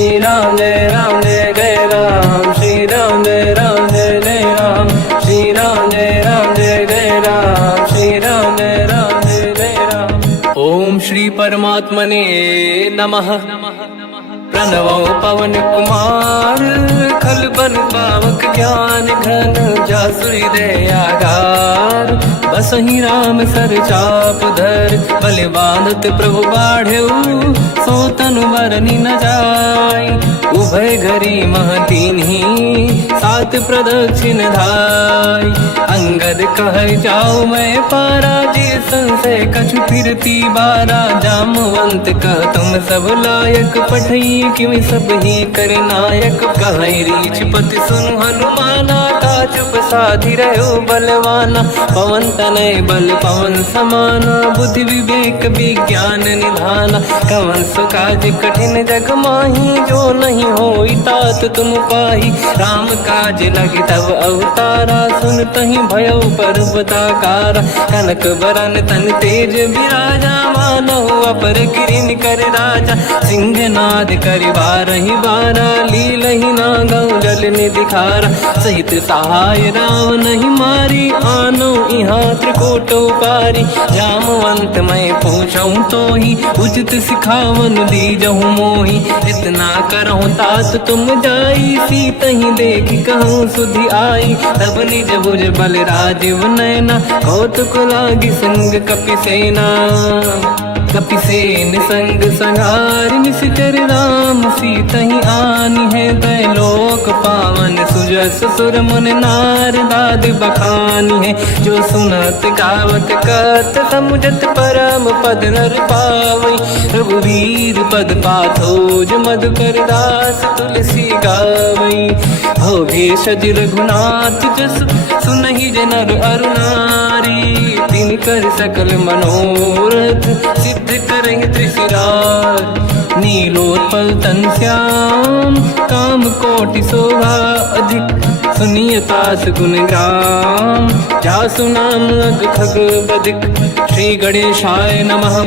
श्री राम जय जय राम, श्री राम जय जय राम, श्री राम जय जय राम, श्री राम जय जय राम। ओम श्री परमात्मने नमः। प्रणवो पवन कुमार, खल बन पावक ज्ञान घन, जासुरी दयागार। बसहि राम सर चाप धर, बल बांधत प्रभु बाढ़ऊ, सो तनु बरनि न जाय। उभय घरी महतीन्ही, सात प्रदक्षिण धाय। अंगद कह जाओ मैं पारा, जी संशय कछु फिरती बारा। जामवंत कह तुम सब लायक, पठई किमि सब ही कर नायक। कहै रीछ पति सुनु हनुमाना, काचुप साधि रहो बलवाना। पवन तनय बल पवन समाना, बुद्धि विवेक विज्ञान निधाना। कवन सो काज कठिन जग माही, जो नहीं होई तात तुम पाही। राम काज लगे तब अवतारा, सुन तहि भयो पर्वताकारा। कनक बरन तन तेज विराजा, मानहु अपर किरिन कर राजा। सिंहनाद करि बारहि बारा, लीलहि नागौ जल निधि खारा। सहित सहाय राम नहीं मारी, आनो इहाँ त्रिकोटौ पारी। जामवंत मैं पूछऊँ तोहि, उचित सिखावन दीजहु मोहि। इतना करहु तात तुम जाई, सीतहि देखि कहूँ सुधि आई। तब निज भुज बल राजीव नयना, कौतुक लागी संग कपिसेना। कपिसेन संग संहार, निशिचर राम सीतहि आनी है। दैलोक पावन सुजस सुर मुन नार, दाद बखानी है। जो सुनत गावत कहत, समुझत परम पद नर पावै। रघुवीर पद पाथोज, मधुकर दास तुलसी गावै। भोगेशज रघुनाथ जस, सुनहि जनर अरु नारी। तिन कर सकल मनोरथ, सिद्ध करहि त्रिशिरार। नीलोत्पल तन श्याम, काम कोटि शोभा अधिक। सुनिय तास गुण ग्राम, जासु नाम अग खग बदिक। श्री गणेशाय नमः।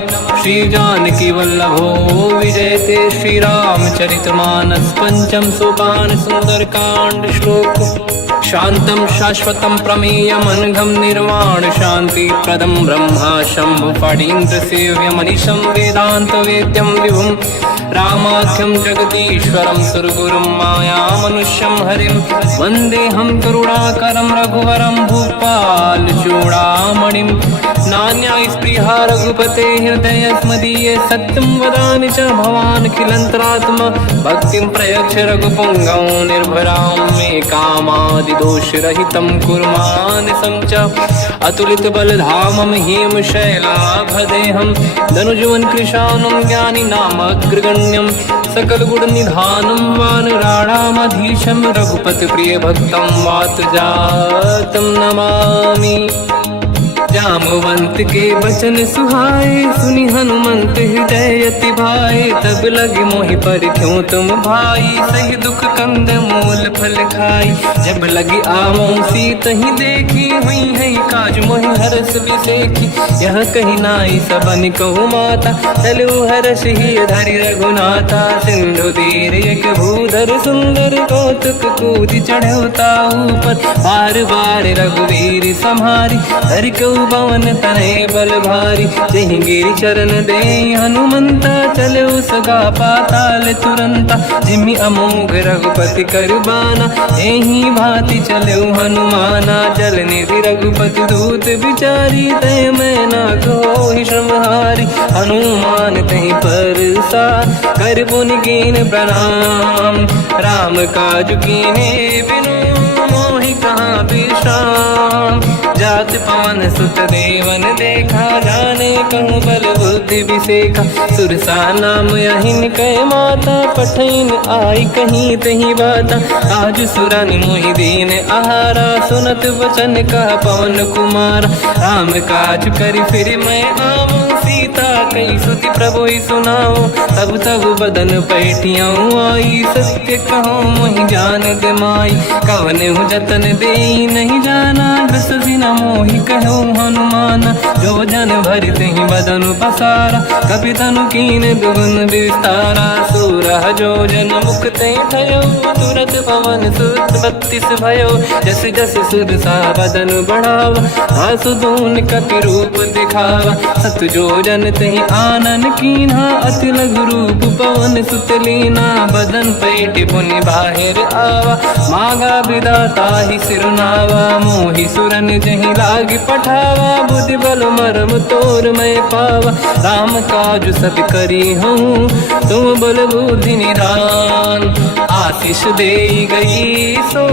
श्री जानकी वल्लभो विजयते, श्री रामचरित मानस। पंचम सोपान सुंदर कांड श्लोक। शांतं शाश्वतं प्रमेयमनघं, निर्वाण शांति प्रदं ब्रह्मा शंभु। फणीन्द्र सेव्यमनिशं, वेदांत वेद्यं विभुं। रामाख्यं जगदीश्वरं, सुरगुरुं मायामनुष्यं हरिं। वन्देऽहं करुणाकरं रघुवरं, भूपाल चूडामणिं। नान्यास्पृहा रघुपते हृदयस्मदीये, सत्यं वदामि च भवानखिलन्तरात्मा। भक्तिं प्रयच्छ रघुपुङ्गं, निर्भरां मे कामादिदोषरहितं कुर्मानसं च। अतुलित बलधामं हेम शैलाभदेहं, धनुजवन कृशानं ज्ञानी नामग्रगण्यं। सकल गुण निधानं वानराणामधीशं, रघुपति प्रिय भक्तं वातजातं नमामि। जामवंत के बचन सुहाए, सुनि हनुमंत हृदय अति भाए। तब लगे मोहि पर क्यों तुम भाई, सही दुख कंद मूल फल खाई। जब लगी आवों सीतहि देखी, हुई है काज मोहि हरस बिसेखी। यह कही नाई सबन कहु माता, चलु हरष ही धरि रघुनाथा। सिंधु तीर एक भूधर सुंदर, कौतुक कूदि चढ़ऊ ताऊ पर। बार बार रघुवीर सम्हारी, धरि कहु पवन तनय बल भारी। जहि गिरि चरण दे हनुमंता, चलो सगा पाताल तुरंता। जिमि अमोघ रघुपति कर बाना, एहि भांति चलो हनुमाना। जल निधि रघुपति दूत बिचारी, तय मैं ना कोहि श्रमहारी। हनुमान तहि परसा, कर पुनि कीन प्रणाम। राम काज कीन्हे बिनु, मोहि कहाँ विश्राम। जात पवन सुत देवन देखा, जाने कहूँ बल बुद्धि विसेखा। सुरसा नाम यहिन कै माता, पठैन आई कहीं तही बाता। आज सुरन मोहि दीन आहारा, सुनत वचन कह पवन कुमार। राम काज करि फिर मैं आवूं, सीता कई सुति प्रभु ही सुनाओ। तब तब बदन पैठियाँ आई, सत्य कहो मोहि जान दे माई। कवन हूँ जतन दे नहीं जाना, बिससी न मोहि कहो हनुमान। जो जन भरते ही बदन पसारा, कपि तनु कीन दुगुन विस्तारा। सूरह जो जन मुक्त भयो, तुरत पवन सुत 32 भयो। जस जस सुर सा बदन बढ़ावा, आसुदून कपि रूप दिखावा। सत जो जन तहि आनन कीन्हा, अति लघु रूप पवन सुत लीना। बदन पैठ पुनि बाहिर आवा, मागा विदाता ही सिरुनावा। मोहि सुरन जहि लाग पठावा, बुद्धि बल मरम तोर मैं पावा। राम काज सब करी हूँ, तुम बल बुद्धि निधान। आशीष दे गई सो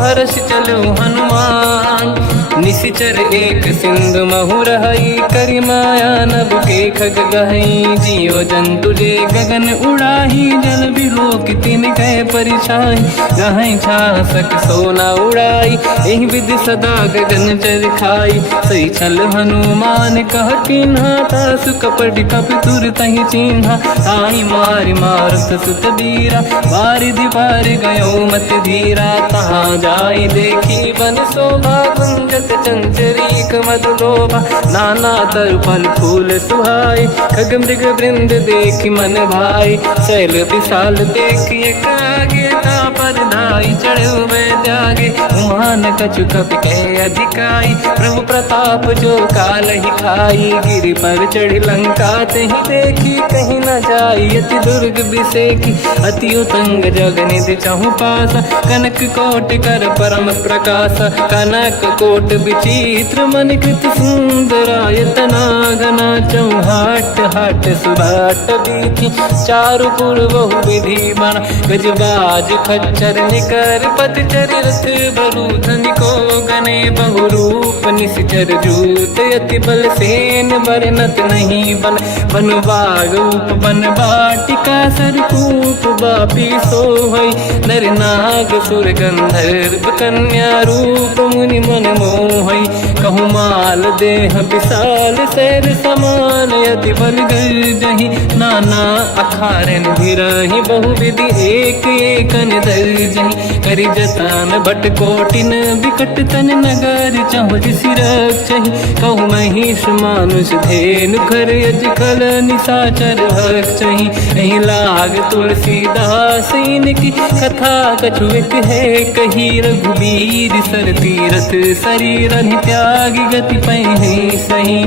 हर्ष चलो हनुमान। निशिचर एक सिंधु महु रहई, करि माया नभ के खग गहई। जीव जंतु जे गगन उड़ाही, जल बिलोक तिन कह परिछाई। गहई छासक सोना उड़ाई, एहि विधि सदा गगन चर खाई। सही छल हनुमान कह किन्हा, तासु कपट कप तुर तहि चिन्हा। आई मारि मारत सुत बीरा, बारिधि पार गयो मत धीरा। तहाँ जाई देखी बन शोभा, गुंजत चंचरीक मधुलोभा। नाना तरु फल फूल सुहाई, खग मृग वृंद देखि मन भाई। शैल विशाल देखि एक आगे, तापर धाई चढ़ु मैं त्यागे। उमान कछु कपि कह अधिकाई, प्रभु प्रताप जो काल ही खाई। गिरि पर चढ़ी लंका तहि देखी, कहीं न जाई अति दुर्ग बिसेकी। अति उतंग जग निधि चहु पासा, कनक कोट कर परम प्रकाश। कनक कोट विचित्र मन कृत सुंदरायतना। घना चौहाट हाट सुभाट बीथी, चारु पुर बहु विधि बना। गजबाज खच्चर निकर पतचर, रथ बरु धनिको गने बहु रूप। निशिचर जूत अति बल सेन, बरनत नहीं बन। बन बाग उप बन बाटिका, सरकूप बापी सोहई। नर नाग सुर गंधर्व कन्या, रूप मुनि मन मोहई। कहु माल देह विशाल, शैर समान अति बल गर्जहि। नाना अखारन भिरहि, बहु विधि एक एकन दर्जहि। करि जतन भट कोटिन, बिकट तन नगर चहु जिसि रक्षहि। कहु महिष मानुष धेनु, खर यज खल निशाचर भक्षहि। एहि लाग तुलसीदास इनकी, कथा कछु एक है कही। रघुबीर सर तीरथ शरीर त्यागी, गति पहि सही।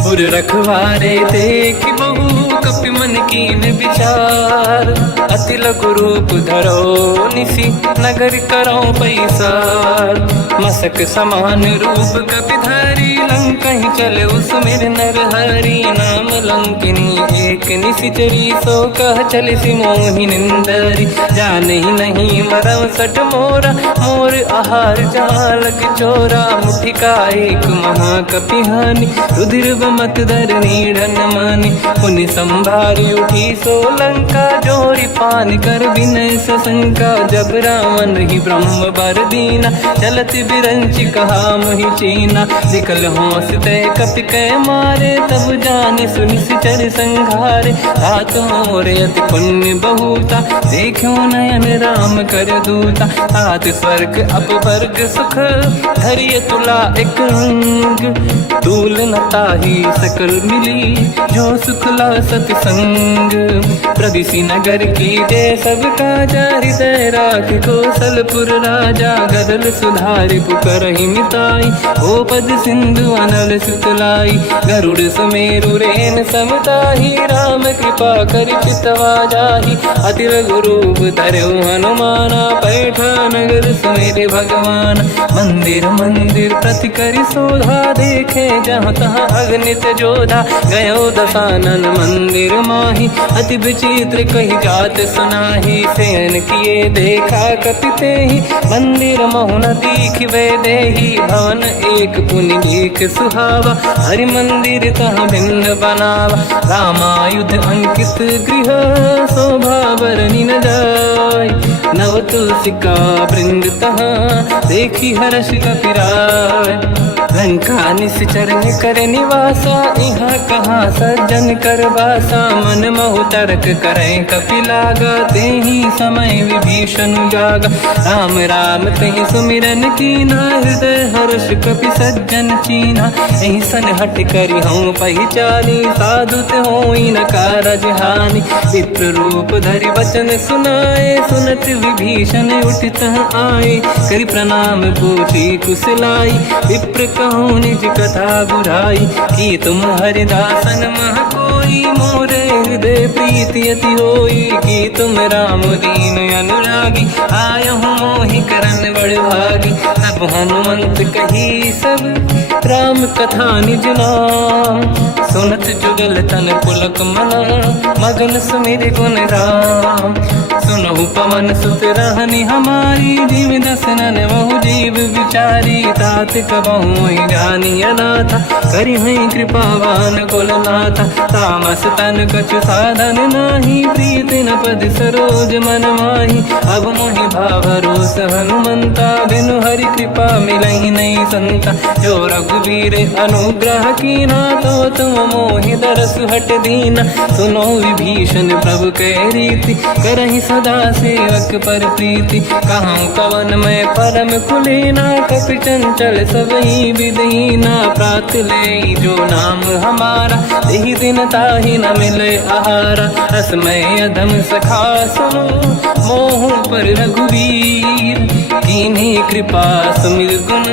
पुर रखवारे देखि बहु, कपि मन कीन विचार। अति लघु रूप धरो निसी, नगर करो पैसार। मसक समान रूप कपि धारी, लंका ही चले उसमें नर हरि। नाम लंकिनी एक निशिचरी, सो कह चले सि मोहि निंदरी। जान ही नहीं मरव सठ मोरा, मोर आहार जालक चोरा। मुठिका एक महाकपि हानि, रुधिर बमत धर नीढ़न मानि। पुनि संभारी उठी सो लंका, जोरी पान कर विनय सशंका। जब रावण ही ब्रह्म बर दीना, चलत बिरंचि कहा मोहि चीना। निकल होश तय कपि कै मारे, तब जानि सुनि सिचर संघारे। हाथ मोरे अति पुण्य बहुता, देखो नयन राम कर दूता। हाथ स्वर्ग अपवर्ग सुख, धरिय तुला एक अंग। तूल न ताहि सकल मिली, जो सुख ला सत संग। प्रदिशि नगर की जय सब काजा, हृदय राख कौशलपुर राजा। गदल सुधारि पुकरहि मिताई, ओ पद सिंधु अनल सुतलाई। गरुड़ सुमेरु रेन समताहि, राम कृपा करि चितवा जाहि। अति लघु रूप धरौ हनुमाना, पैठा नगर सुमेरे भगवान। मंदिर मंदिर प्रति करि शोधा, देखे जहाँ तहाँ अगणित जोधा। गयो दशानन मंदिर माहि, अति विचित्र कही जात सुनाहि। शयन किए देखा कपि तेहि, मंदिर महु न दीखिबे देहि। भवन एक पुनि दीख सुहावा, हरि मंदिर तहाँ भिन्न बनावा। रामायुध अंकित गृह, शोभा बरनि न जाय। नव तुलसिका वृंद तहाँ, देखी हर्ष कपि राय। लंका निश्चर कर निवासा, यहाँ कहाँ सज्जन कर वासा। मन महु तर्क करें कपिलागा, तेहि समय विभीषण जागा। राम राम तेहि सुमिरन कीना, हृदय हर्ष कपि सज्जन चीना। एहि सन हट करि हूँ पहिचानी, साधु होई न कारज हानि। विप्र रूप धरि वचन सुनाए, सुनत विभीषण उठित आए। करि प्रणाम पूछी कुशलाई, विप्र कहूँ निज कथा बुराई। कि तुम हरिदासन मह कोई, मोरे हृदय प्रीति अति होई। कि तुम राम दीन अनुरागी, आयहु मोहि करन बड़ भागी। तब हनुमंत कही सब राम कथा निज नाम, सुनत जुगल तन पुलक मना, मगन सुमिर गुण राम। सुनहु पवन सुत रहनि हमारी, जीव दसनन महु जीव विचारी। तात कबहु जानी अनाथा, करि हैं कृपावान कुलनाथा। तामस तन कछु साधन नाही, प्रीति न पद सरोज मन माही। अब मोहि भावरोस हनुमंता, बिनु हरि कृपा मिलहि नहीं संता। जो रघुवीर अनुग्रह कीना, तो तुम मोहि दरस हट दीना। सुनो विभीषण प्रभु के रीति, करहि सदा सेवक पर प्रीति। कहूँ कवन मैं परम कुलीना, कपि चंचल सबहि विदहीना। प्रात ले जो नाम हमारा, तेहि दिन ताहि न मिले आहारा। रसमय अधम सखा सुनो, मोह पर रघुवीर। कीन्ही कृपा सुमिर गुण,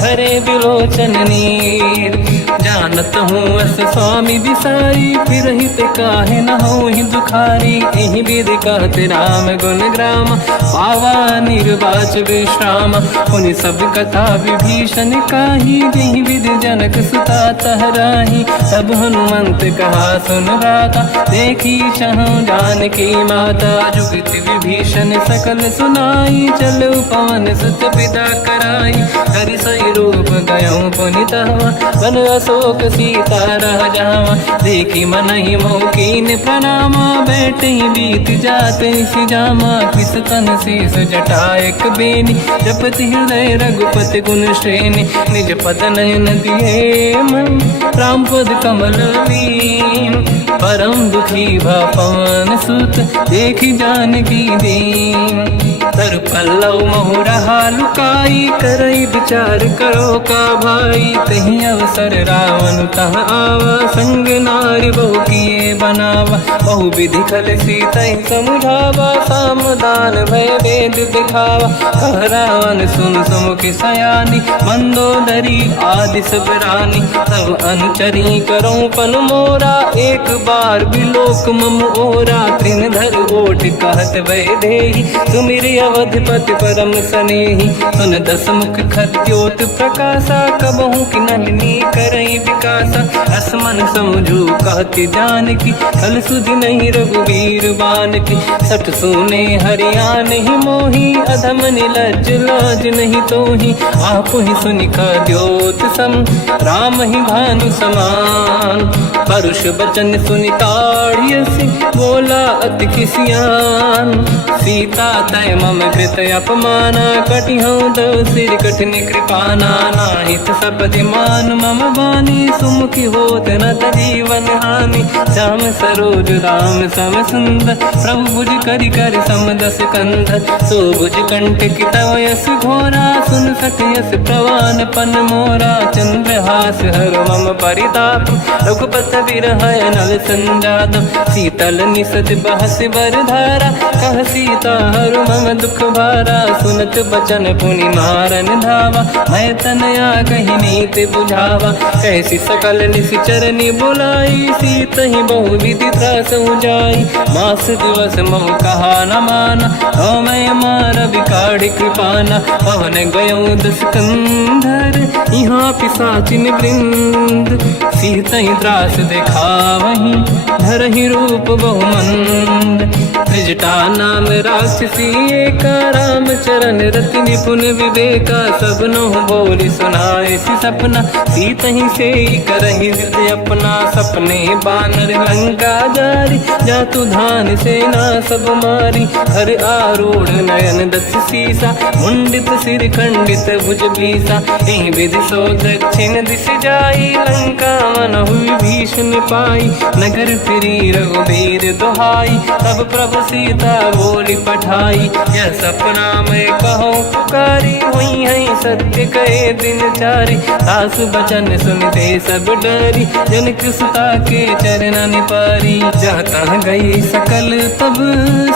हरे बिलोचन नीर। जानत हूँ अस स्वामी बिसाई, फिर हित काहे न हो ही दुखारी। एहि विधि कहते राम गुण ग्राम, पावा निर्वाच विश्राम। पुनि सब कथा विभीषण काही, जेहि विधि जनक सुता तहराही। तब हनुमंत कहा सुन राता, देखी चहु जानकी माता। जुगति विभीषण सकल सुनाई, चलो पवन सुत पिता कराई। हरि सही रूप गयो पुनि तहवा, बन अशोक सीता रह जावा। देखी मनहि मोह कीन प्रणामा, बैठे बीत जाते सिजामा। किस तन शीस जटा एक बेनी, जपति हृदय रघुपति गुण श्रेणी। निज पद नयन दिए मन, राम पद कमल लीन। परम दुखी भा पवन सुत, देखी जानकी दीन। तर पल्लव महु रहा लुकाई, करई विचार करो का भाई। तहि अवसर रावण तह आवा, संग नारी बहु किए बनावा। बहु विधि खल सीतहि समुझावा, सामदान भय वेद दिखावा। कह रावण सुन सुमुख सयानी, मंदोदरी आदि सब रानी। सब अनुचरी करो पन मोरा, एक बार बिलोक मम ओरा। तृण धर ओठ कहत भय देहि, सुमिर अवधपति परम सनेहि। सुन दस मुख खद्योत प्रकाशा, कबहु कि नलिनी करई विकासा। असमन समझू कहति जानकी, खल सुधि नहीं रघुवीर बानकी। सठ सुने हरियाण ही मोही, अधम निलज्ज लाज नहीं तोही। आप ही सुनि खद्योत सम, राम ही भानु समान। परुष बचन सुनि ताड़ियसि, बोला अति किसियान। सीता तय मम कृत अपमाना, कटिहउँ दो सिर कठिन कृपाना। नाहित सपदि मान मम बानी, सुमुखी होत न जीवन हानि। श्याम सरोज राम सम सुंदर, प्रभु भुज करि कर सम दस कंधर। सो भुज कंठ की तव यस घोरा, सुन सठ यस प्रवान पन मोरा। चंद्रहास हर मम परिताप, रघुपत बिरहय नल संजात। शीतल निसत बहस बर धारा, कह सीता हर मम दुख भारा। सुनत बचन पुनि मारन धावा, मैं तनया कही नीति बुझावा। कैसी सकल निश्चरनि बुलाई, सीतहि बहु विधि त्रासउ जाई। मास दिवस मोह कहा न माना, तो मैं मार बिकाढ़ कृपाना। पवन गयो दस कंधर, यहाँ पिशाचिन वृंद। सीतहि त्रास दिखावहीं, धरहि रूप बहुमंद। त्रिजटा नाम राक्षसी एका, राम चरण रति निपुण विवेका, सबनो बोली सुनाए सी सपना, सीत ही से करहि हृदय अपना, सपने बानर लंका जारी, जातु धान सेना सब मारी, हर आरूढ़ नयन दस सीसा, मुंडित सिर खंडित भुज बीसा, एहि विधि सो दक्षिण दिश जाई, लंका मनहु विभीषण पाई, नगर फिरी रघुबीर दुहाई, तब प्रभु सीता बोली पठाई, यह सपना मैं कहो पुकारी, हुई है सत्य कहे दिन चारी, सास बचन सुनते सब डरी, जनक सुता के चरण निपारी, जहाँ तहाँ गई सकल तब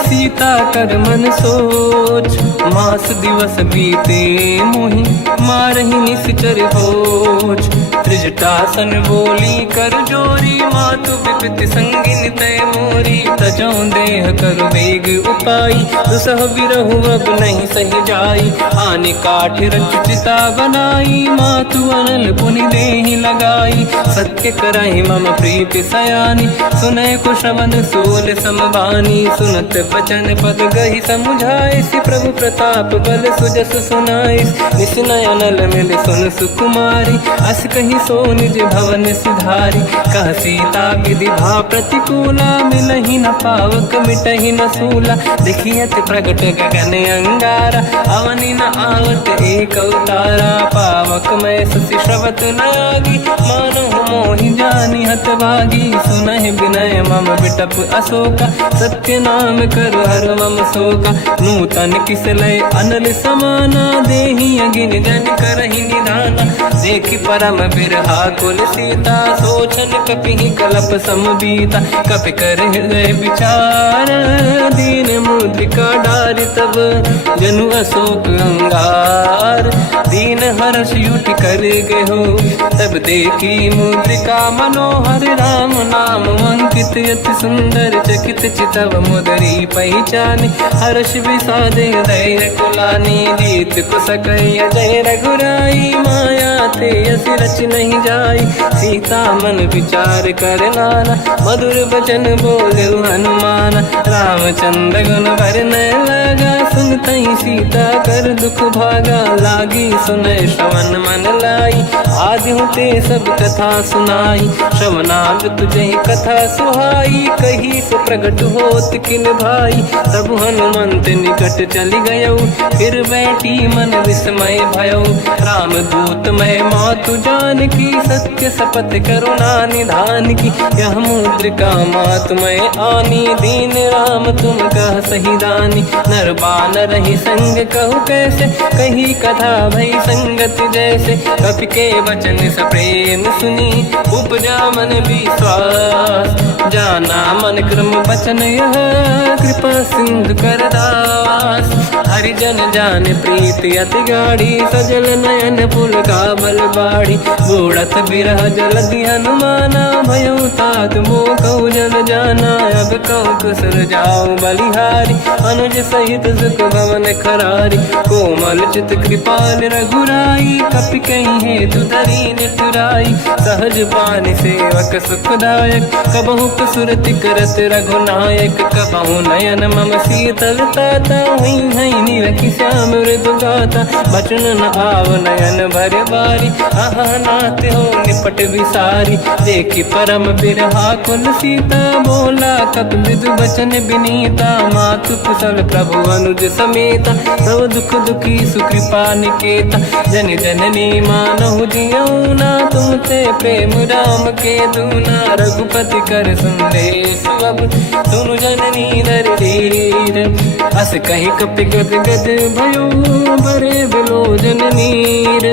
सीता कर मन सोच, मास दिवस बीते मोहि मारहि निश्चर होच, त्रिजटासन बोली कर जोरी, मातु विपति संगिन तय मोरी, तजौ देह कर वेग उपाई, दुसह बिरहु अब नहीं सही जाई, आने काठ रचिता बनाई, मातु अनल पुनि देहि लगाई, सत्य करहि मम प्रीति सयानी, सुनय को श्रवण सोल समबानी, सुनत बचन पद गहि समुझाए, सि प्रभु प्रताप बल सुजस सुनाई, निसनय अनल मिल सुन सुकुमारी, अस कहि सो निज भवन सिधारी, कह सीता विधि भा प्रतिकूला, मिलहि न पावक मिटहि न सूला, देखियत प्रगट गगन अंगारा, अवनि न आवत एक अवतारा, पावक मैं ससि श्रवत न आगी, मानो मोहि जानि हतभागी, सुनहि विनय मम विटप अशोका, सत्य नाम कर हर मम शोका, नूतन किसलय अनल समाना, देहि अगिन जन करहि निधाना, देखि परम बिरहा कुल सीता, सोचन कपिहि कलप समबीता, कपि कर हृदय विचार, दीन मुद्रिका डारि तब जनु अशोक अंगार, दीन हर्ष युति कर गयो, तब देखी मुद्रिका मनोहर, राम नाम अंकित अति सुंदर, चकित चितव मुदरी पहचान, हर्ष विषाद हृदय कुलानी, जीत को सकय जय रघुराई, माया ते अस रच नहीं जाई, सीता मन विचार कर नाना, मधुर बचन बोले हनुमान, रामचंद्र गुण वरनय लगा, सुनतहि सीता कर दुख भागा, लागी सुनय श्रवण मन लाई, आदि होते सब कथा सुनाई, श्रवणाग तुझहि कथा सुहाई, कही सो प्रगट होत किन भाई, तब हनुमंत निकट चली गयो, फिर बैठी मन विस्मय भयो, राम दूत मैं मातु जान की, सत्य शपथ करुणा निधान की, यह मुद्रिका मातु मैं आनी, दीन राम तुम कह सही दानी, नर बानर ही संग कहु कैसे, कही कथा भई संगति जैसे, कपि के वचन सप्रेम सुनी, उपजा मन विश्वास, जाना मन क्रम बचन यह, कृपा सिंधु कर दास, हरिजन जान प्रीति अति गाढ़ी, सजल नयन पुल का बल बाढ़ी, बूढ़त बिरह जलधि हनुमाना, भयो तात मो कहु जन जाना, अब कहु कुसुर जाओ बलिहारी, अनुज सहित सुख भवन खरारी, कोमल चित कृपाल रघुराई, कपि कहीं हेतु धरी निठुराई, सहज पानि सेवक सुखदायक, कबहु कुसुरति करत रघुनायक, कबहु नयन मम शीतल ताता, हुई है निरखि श्याम मृदु गाता, बचन न आव नयन भर बारी, आहा नाथ हो निपट विसारी, देखी परम बिरहा कुल सीता, बोला कप विदु बचन बिनीता, मातु कुशल प्रभु अनुज समेता, सब दुख दुखी सुकृपा निकेता, जन जननी मानहु जियौना, तुम ते प्रेम राम के दूना, रघुपति कर संदेश अब सुनु जननी दर धीर, अस कहि कपि गद गद भयो, बरे बिलोचन नीर,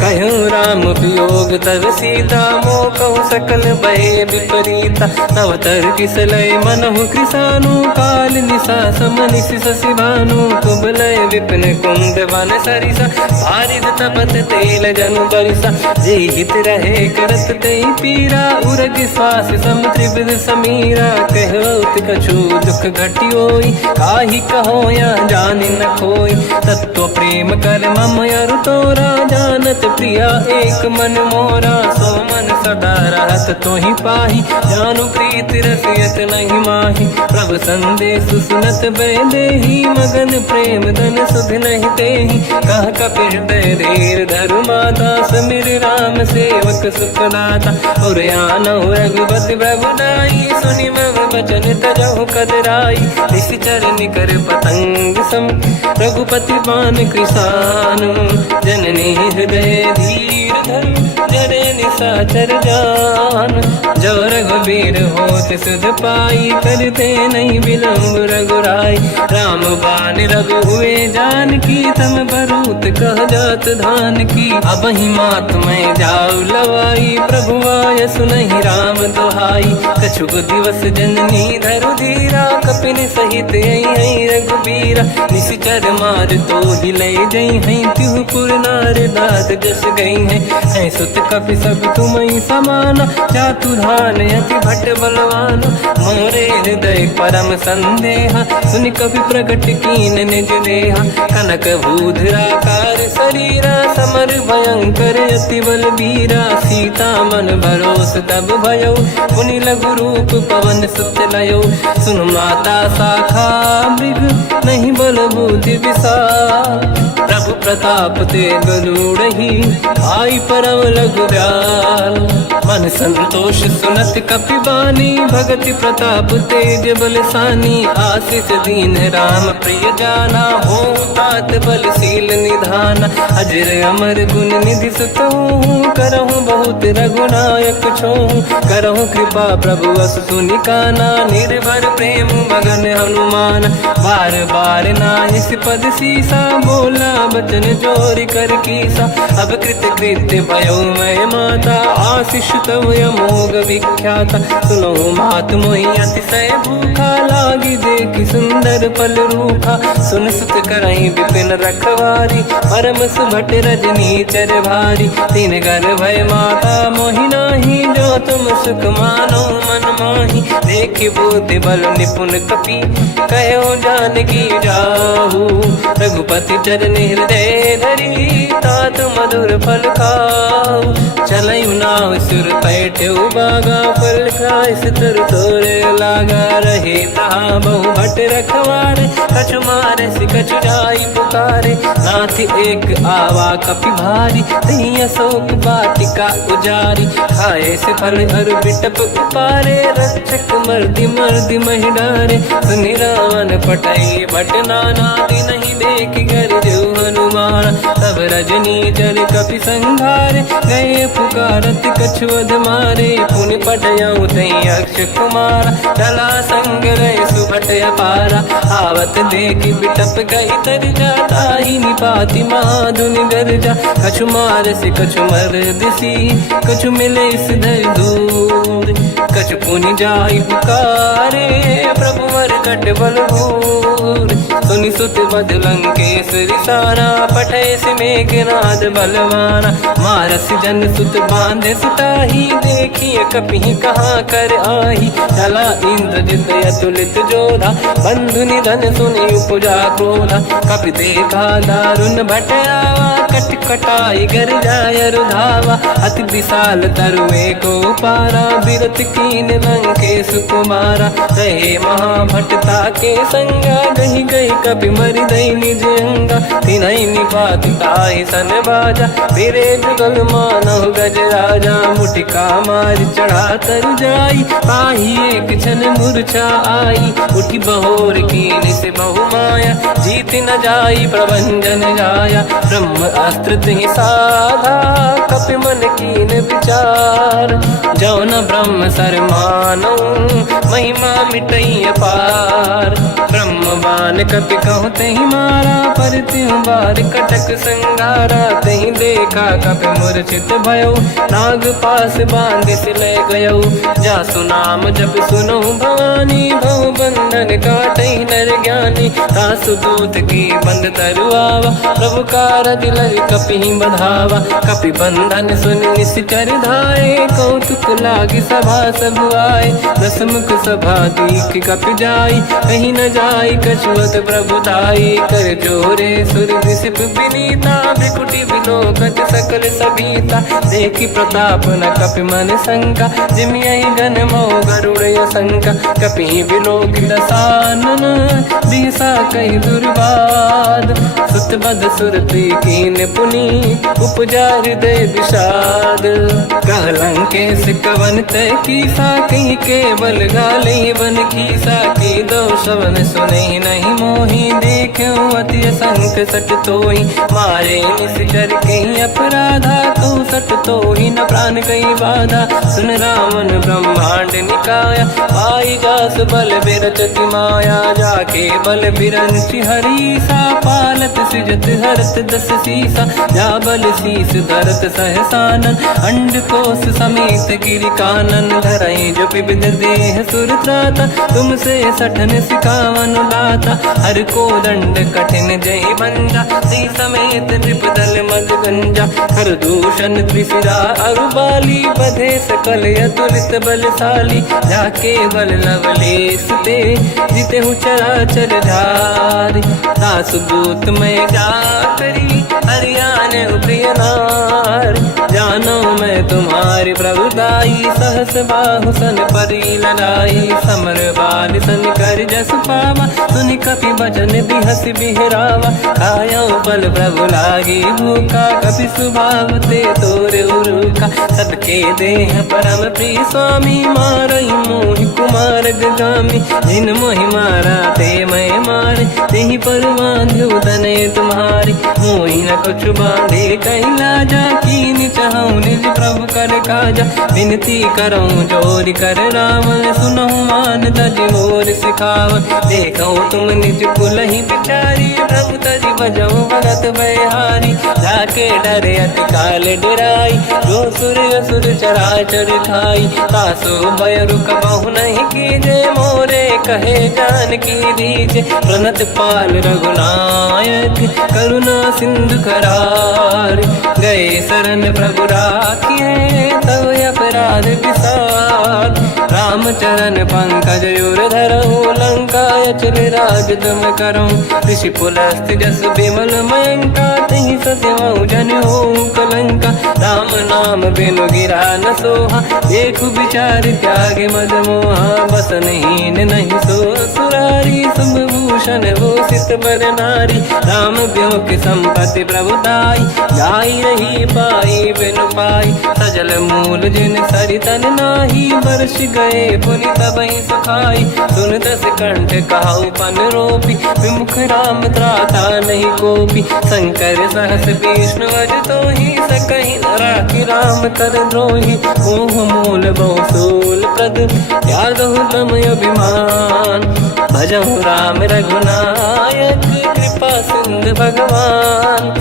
कहो राम वियोग तब सीता, मो कहु सकल भय विपरीता, तव तर किसलय मनहु कृसानु, काल निशा समनिशि शशि भानु, कुबलय विपिन कुंद वन सरिसा पारिद तपत तेल जनु बरिसा जे हित रहे करत ते पीरा उरग श्वास सम त्रिविध समीरा कहत कछु दुख घटियोई काहि कहो या जान न खोई तत्व प्रेम कर मम अरु तोरा जानत प्रिया एक मन मोरा सो मन सदा रहत तोहि पाहि जानु प्रीत रसियत नहीं माहि प्रभु संदेश सुनत बैदेही मगन प्रेम धन सुध नहीं तेहि कह कपिल धीर धरु माता समिर राम सेवक सुखदाता और आनौ रघुपति प्रभु दाई सुनि मम वचन तजहु कदराई निश्चर निकर पतंग सम रघुपति पान कृसानु जननी हृदय धीर धरु जरे निशाचर जान जो रघुबीर होत सुध पाई करते नहीं विलंब रघुराई राम बान रघु हुए जान की तम बरूत कह जात धान की अब ही मात में जाऊ लवाई प्रभु आय सुनहि राम दोहाई कछुक दिवस जननी धरु धीरा कपिन सहित आई रघुबीरा निश्चर मार तो ही ले जई हैं तिहुपुर नार दाद जस गई है सुत कपि सब तुम समाना चातुधान अति भट्ट बलवान मोरे हृदय परम संदेहा सुनि कपि प्रकट कीन निज देहा कनक भूधराकार शरीरा समर भयंकर अति बलबीरा सीता मन भरोस तब भयो मुनि लघु रूप पवन सुत लयो सुन माता शाखा मृग नहीं बल बुद्धि विशाल प्रभु प्रताप ते गरुड़हि आई परम लघु दयाल मन संतोष सुनत कपि बानी भगति प्रताप तेज बलसानी आशीष दीन राम प्रिय जाना हो तात बलशील निधान अजर अमर गुण निधि सुतहु करहु बहुत रघुनायक छोहु करहु कृपा प्रभु अस सुनि काना निर्भर प्रेम मगन हनुमान बार बार नाहिस पद सीसा बोला बचन जोरि कर कीसा अब कृत कृत्य भयो मैं माता आशीष तव अमोघ विख्याता सुनो मात मोहि अतिशय भूखा लागी देखि सुंदर पल रूखा सुन सुत करहि विपिन रखवारी परम सुभट रजनी चर भारी तीन घर भय माता मोहि नाही जो तुम सुख मानो मन माही देखि बुद्धि बल निपुण कपि कहो जानकी जाहू रघुपति चरण हृदय धरी तात मधुर फल खाऊ चलयु नाव सुर पैठ्यु बागा फल खाय सितर तोरे लागा रहे तहा बहु भट रखवारे कछु मारे सि कछु जाई पुकारे नाथ एक आवा कपि भारी तही अशोक वाटिका उजारी खाए से फल अरु बिटप उपारे रक्षक मर्दि मर्दि महि डारे सुनि रावण पटई भट नाना नहीं देख घर जो हनुमान तब रजनी चर कपि संघारे गए पुकारत कछुअध मारे पुनि पटयऊ तई अक्ष कुमार चला संग रहे सुभट अपारा आवत देखि बिटप गई तर जाता ही निपाति माधुनि गर्जा कछु मार से कछु मर दिसी कछु मिले इस धर दूर कछु पुनि जाई पुकारे प्रभु वर कट बलभूर सुनि सुत बद लंकेश्वरी सारा पठे से मेघनाद बलवाना मारस जन सुत बांधे सुताही देखिए कपि कहाँ कर आही चला इंद्रजित अतुलित जोधा बंधु निधन सुनि उपजा क्रोधा कपि देखा दारुण भट आवा कट कटाई गर जाय रुधावा अति विशाल तरुए को पारा बिरत कीन लंकेश कुमारा रहे महाभटता के संगा गही गई कपि मरि दई निज अंगा तिनहि निपात ताहि सन बाजा फिरे जुगल मानव गज राजा मुटिका मार चढ़ा तर जाई पाही एक क्षण मूर्छा आई उठी बहोर कीन से बहु माया जीत न जाई प्रभंजन जाया ब्रह्म अस्त्र तिहि साधा कपि मन कीन विचार जौन ब्रह्म सर मानौ महिमा मिटई अपार ब्रह्म बान काल कपि कहूँ तही मारा, पर त्यों बार कटक संगारा। तही देखा कपि मूर्छित भयो, नाग पास बांध से ले गयो। जासु नाम जब सुनो भवानी, भव बंधन काटहि नर ज्ञानी। तासु दूत की बंद तरुआवा, प्रभु कारज लग कपि बधावा। कपि बंधन सुन निश्चर धाये, कौतुक लागी सभा सब आए। दसमुख सभा दीख कपि जाई, कहीं न जाई कछुअत प्रभुताई। कर जोरे सुर दिसिप विनीता, भ्रिकुटि विलोकत सकल सबीता। देखी प्रताप न कपि मन शंका, जिमियहि गन मोह गरुड़ शंका। कपि विलोक दसानन, दिशा कहि दुर्वाद। सुत बद सुरति कीन पुनि, उपजा हृदय विषाद। कहलंकेश कवन तय कीसा, कहीं केवल गाली बन खीसा। की दो शवन सुने नहीं मोही, देखूं अति संत सट तोहि। मारे निश्चर कहीं अपराधा, तो सट तोहि न प्राण कहीं बाधा। सुन रावण ब्रह्मांड निकाया, पाई जास बल बिरचति माया। जाके बल बिरंचि हरीसा, पालत सृजत हरत दस सीसा। जा बल शीस धरत सहसानन, अंड कोश समेत गिरि कानन। धरई जो विविध देह सुर त्राता, तुमसे सठन सिखावन लाता। हर को दंड कठिन जय बंजा, सी समेत नृपदल मद गंजा। हर दूषण त्रिशिरा अरुबाली, बधे सकल अतुलित बलशाली। जाके बल लवलेश ते, जितेहु चराचर धारी। दास दूत में जा करी, हरियाण प्रिय नार। जानो मैं तुम्हारी प्रभुताई, सहस बाहु सन परी लड़ाई। समर बाल सन कर जस पावा, सुनि कपि बचन बिहस बिहरावा। खायो बल प्रभु लागी भूखा, कपि स्वभाव ते तोरे उरुका। सबके देह परम प्रिय स्वामी, मारई मोहि कुमार गगामी। जिन मोहि मारा ते मैं मारे, तेहि पर बांधु तने तुम्हारी। मोहि न कुछ बांधे कहीं लाजा, कीनि चाहूं निज प्रभु कर काजा। विनती करऊं जोरि कर रावण, सुनहु मान तज मोर सिखावन। देखो तुम निज कुलहि बिचारी, प्रभु तज बजऊं भगत बयहारी। जाके डरे अति काल डराई, जो सुर असुर चराचर खाई। तासो भय रुक बहु नहीं कीजे, मोरे कहे जान की दीजे। प्रणत पाल रघुनायक, करुणा सिंधु करार। गए शरण प्रभु राखिए, तब अपराध विसार। रामचरण पंकज उर धरऊं, लंका अचल राज तुम करऊं। ऋषि पुलस्त जस विमल मयंका, तहि सत्यमऊ जन होऊं कलंका। राम नाम बिनु गिरा न सोहा, देखु विचार त्यागे मद मोहा। बसनहीन नहीं सो सुरारी, शुभ भूषण भूषित बर नारी। राम ब्यों की संपत्ति प्रभुताई, जाई रही पाई बिनु पाई। सजल मूल जिन सरितन नाही, बरस गए पुनि तबहि सुखाई। सुन दस कंठ कहाऊ पन रोपी, विमुख राम त्राता नहीं कोपी। शंकर सहस विष्णु अज तोहि, सकहि न राखि राम कर द्रोही। मोह मूल बहु सूल प्रद, त्यागहु तम अभिमान। भजहु राम रघुनायक, कृपा सिंधु भगवान।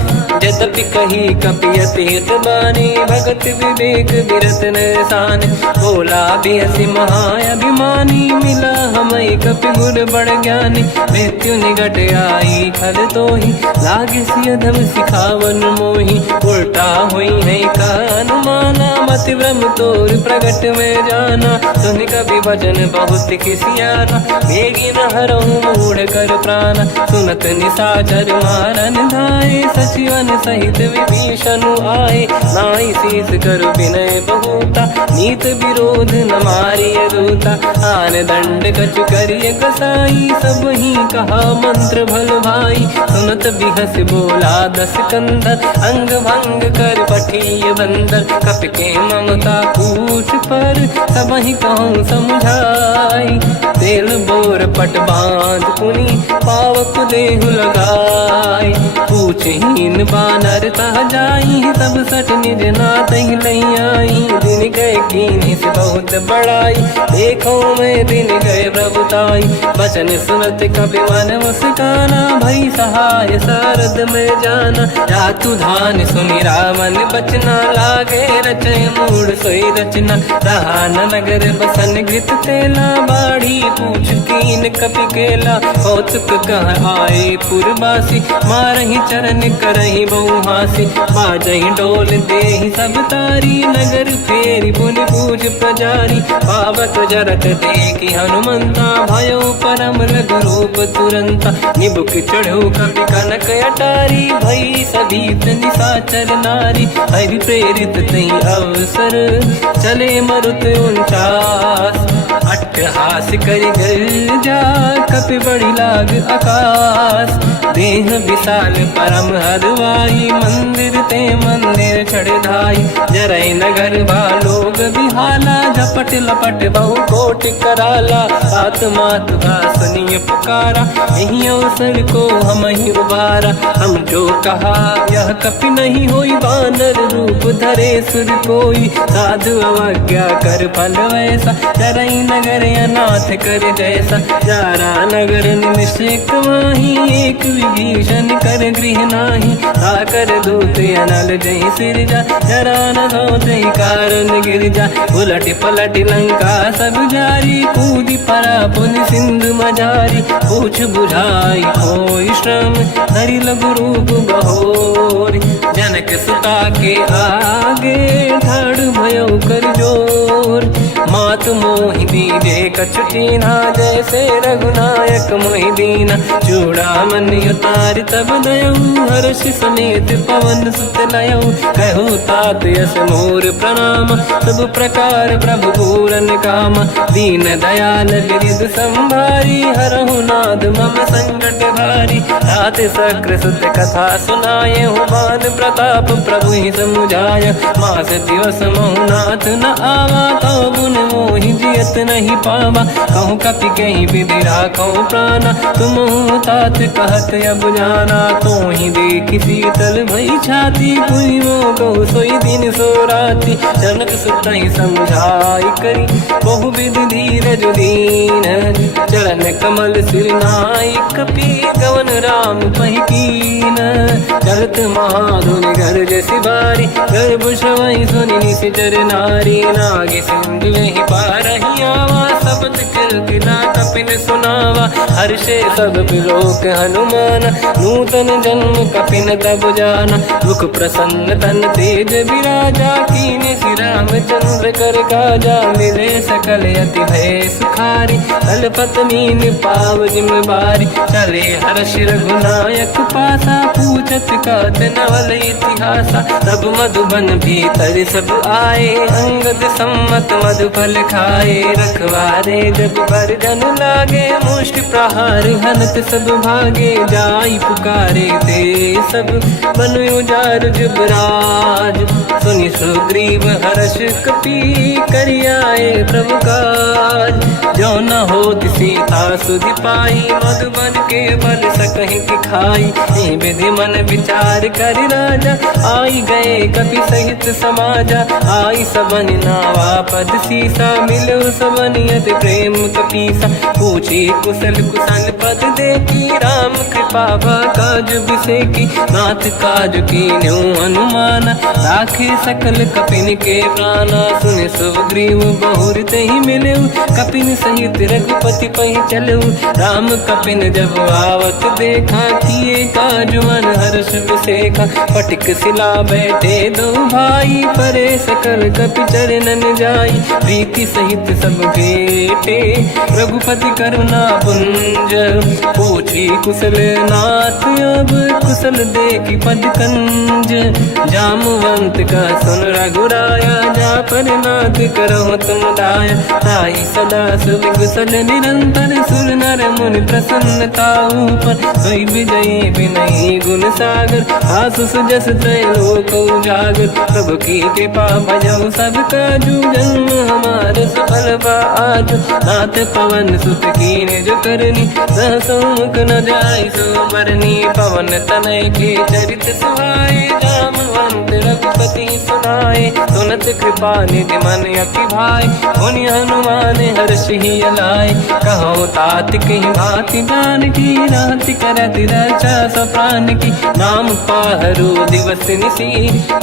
यद्यपि कही कपि अति हित बानी, भगत विवेक बिरत निशान। बोला बिहसि महाअभिमानी, मिला हमई कपि गुर बड़ ज्ञानी। मृत्यु निकट आई खल तोहि, लागे सिय धम सिखावन मोहि। उल्टा हुई है का अनुमाना, मति ब्रह्म तोर प्रगट में जाना। सुन कपि भजन बहुत खिसियाना, बेगी न हरहु मूढ़ कर प्राण। सुनत निशाचर मारन धाये, सचिवन सहित विभीषण आए। नाई शीस कर विनय बहुता, नीत विरोध न मारिय दूता। आन दंड कछु करिय कसाई, सब ही कहा मंत्र भल भाई। सुनत बिहस बोला दस कंदर, अंग भंग कर पठिय बंदर। कपि के ममता पूछ पर, सब ही कहूँ समझाई। तेल बोर पट बांध पुनि, पावक देहु लगाई। पूछहीन वानर तह जाई, सब सट निज नाथ ही लई आई। दिन गए कीनी से बहुत बड़ाई, देखो मैं दिन गए प्रभुताई। बचन सुनत कपि मन मुस्काना, भई सहाय सारद में जाना। जातु धान सुनि रामन बचना, लागे रचय मूड सोई रचना। रहा न नगर बसन घृत तेला, बाढ़ी पूछ कीन कपि केला। कौतुक कह आए पुरवासी, मारहि चरण करहि बहु हासी। बाजहि डोल देहि सब तारी, नगर फेरी पुनि पूज प्रजारी। पावत जरत देखि हनुमंता, भयो परम लघु रूप तुरंता। निबुक चढ़ो कपि कनक अटारी, भई सभीत निशाचर नारी। हरि प्रेरित तई अवसर, चले मरुत 49। अट्टहास करि गर्जा, कपि बड़ी लाग आकाश। देह विशाल परम हरवाई, मंदिर ते मंदिर चढ़ धाई। जरई नगर बालोग बिहाला, झपट लपट बहु कोट कराला। आत्मात सुनिय पुकारा, यही अवसर को हम ही उबारा। हम जो कहा यह कपि नहीं होई, वानर रूप धरे सुर कोई। साधु अवज्ञा कर फल वैसा, जरई नगर अनाथ कर जैसा। जारा नगर निमिषेक माही, एक विभीषण कर गृह नाही। आकर दूत अनल जय सिरजा, जरा न सोते कारण गिरजा। उलट पलट लंका सब जारी, कूदी परा पुन सिंधु मजारी। पूछ बुझाई कोई श्रम, धरि लघु रूप बहोरी। जनक सुता के आगे, ठाड़ भयो कर जोर। मात मोहि दीजे कछु कीन्हा, जैसे रघुनायक मोहि दीना। चूड़ामणि उतारि तब दयऊ, हर्ष समेत पवन सुत लयऊ। कहु तात यस मोर प्रणाम, सब प्रकार प्रभु पूरन काम। दीन दयाल गिरिधि संभारी, हरहु नाथ मम संकट भारी। तात सकृ सुत कथा सुनाए, मान प्रताप प्रभु ही समुझाय। मास दिवस महु नाथ न आवा, तौ गुण मोहि जियत नहीं पावा। कहूँ कपि कहीं विधि राखौ प्राणा, तुम तात कहत अब जाना। तो ही देखि शीतल भई छाती, कोई मो कहु सोई दिन सो राति। जनक सुतहि समझाई करी, बहु विधि धीरज दीन। चरण कमल सिर नाई, कपि गवन राम पहि कीन। चलत महाधुनि गरज सिबारी, गर्भ श्रवहि सुनि निशिचर नारी। नागे सिंधु ही पारहि आवा, शब्द कीर्ति ना कपिन सुनावा। हर्षे सब बिलोक हनुमान, नूतन जन्म कपिन तब जाना। मुख प्रसन्न तन तेज विराजा, कीने श्री रामचंद्र कर काजा। मिले सकल अति भय सुखारी, कलपत मीन पाव जिम बारी। चले हर्ष रघुनायक पासा, पूछत कात नवल इतिहासा। तब मधुबन भीतर सब आए, अंगद सम्मत मधुफल खाए। रखवारे जब बरजन लागे, मुष्टि प्रहार हनत सब भागे। जाई पुकारे ते सब, बनु उजार जुबराज। सुनि सुग्रीव हर्ष कपि, करियाए प्रभु काज। जो न होत सीता सुधि पाई, मधुबन के बल सकहि खाई। हे विधि मन विचार कर राजा, आई गए कपि सहित समाजा। आई सबन नावा पद सीसा, मिलो सबन यति प्रेम कपीसा। पूछी कुशल कुशल पद देखी, राम कृपा काज बिसेकी। नाथ काज कीन्हु हनुमाना, राखे सकल कपिन के प्राणा। सुनि सुग्रीव बहुर तेहि मिलऊ, कपिन सहित रघुपति पहि चलऊ। राम कपिन जब आवत देखा, किए काज मन हर्ष बिसेखा। पटिक सिला बैठे दो भाई, परे सकल कपि चरणन जाई। प्रीति सहित सब भेटे, रघुपति करुणा पुंज। पूछी कुशल नाथ अब, कुशल देखि पद कंज। जामवंत का सुन रघुराया, जा पर नाथ करहु तुम दाया। ताई सदा सुख कुशल निरंतर, सुर नर मुनि प्रसन्नता ऊपर। सोई विजयी विनयी गुण सागर, आसु सुजस त्रैलोक उजागर। प्रभु की कृपा भजऊ सब काजू, जन्म हमार सफल बा आज। नाथ पवन सुत कीन्ह जो करनी, सहसो मुख न जाय सो बरनी पवन तनय के चरित सुहाए जामवंत रघुपति सुनाए सुनत कृपा निधि मन अति भाई मुनि हनुमान हर्ष ही अलाय कहो तात कहीं भांति जान की राति करत रक्षा सब प्राण की नाम पाहरो दिवस निसी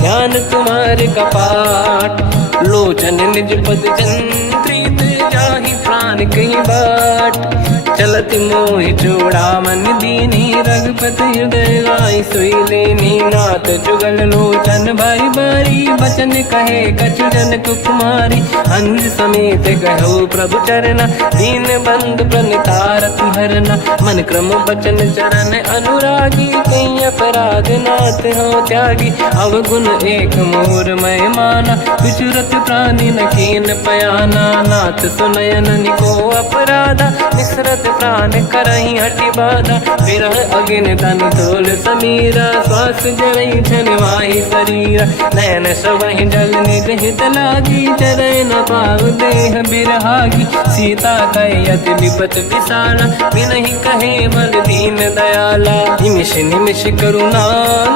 ध्यान तुम्हारे कपाट लोचन निज पद जंत्रित जाहि प्राण कहीं बाट चलत मोहि चूड़ामन दीनी रघुपति हृदय लाई सोई लेनी नाथ जुगल लोचन बारी बारी बचन कहे कछु जन कुमारी हंस समेत कहो प्रभु चरना दीन बंद प्रणितारत हरना मन क्रम बचन चरण अनुरागी कहीं अपराध नाथ हो त्यागी अवगुण एक मोर मैं माना विचुरत प्राणी न कीन पयाना नाथ सुनयन निको अपराधा निसरत प्राण करही हटि बाधा विरह अगिन तन तोल समीरा श्वास जरई छन वाही शरीरा नयन सबहि जल निज हित लागी चरय न पाव देह बिरहागी सीता कहे अति विपत विसाला बिनहि कहे बल दीन दयाला निमिष निमिष करुणा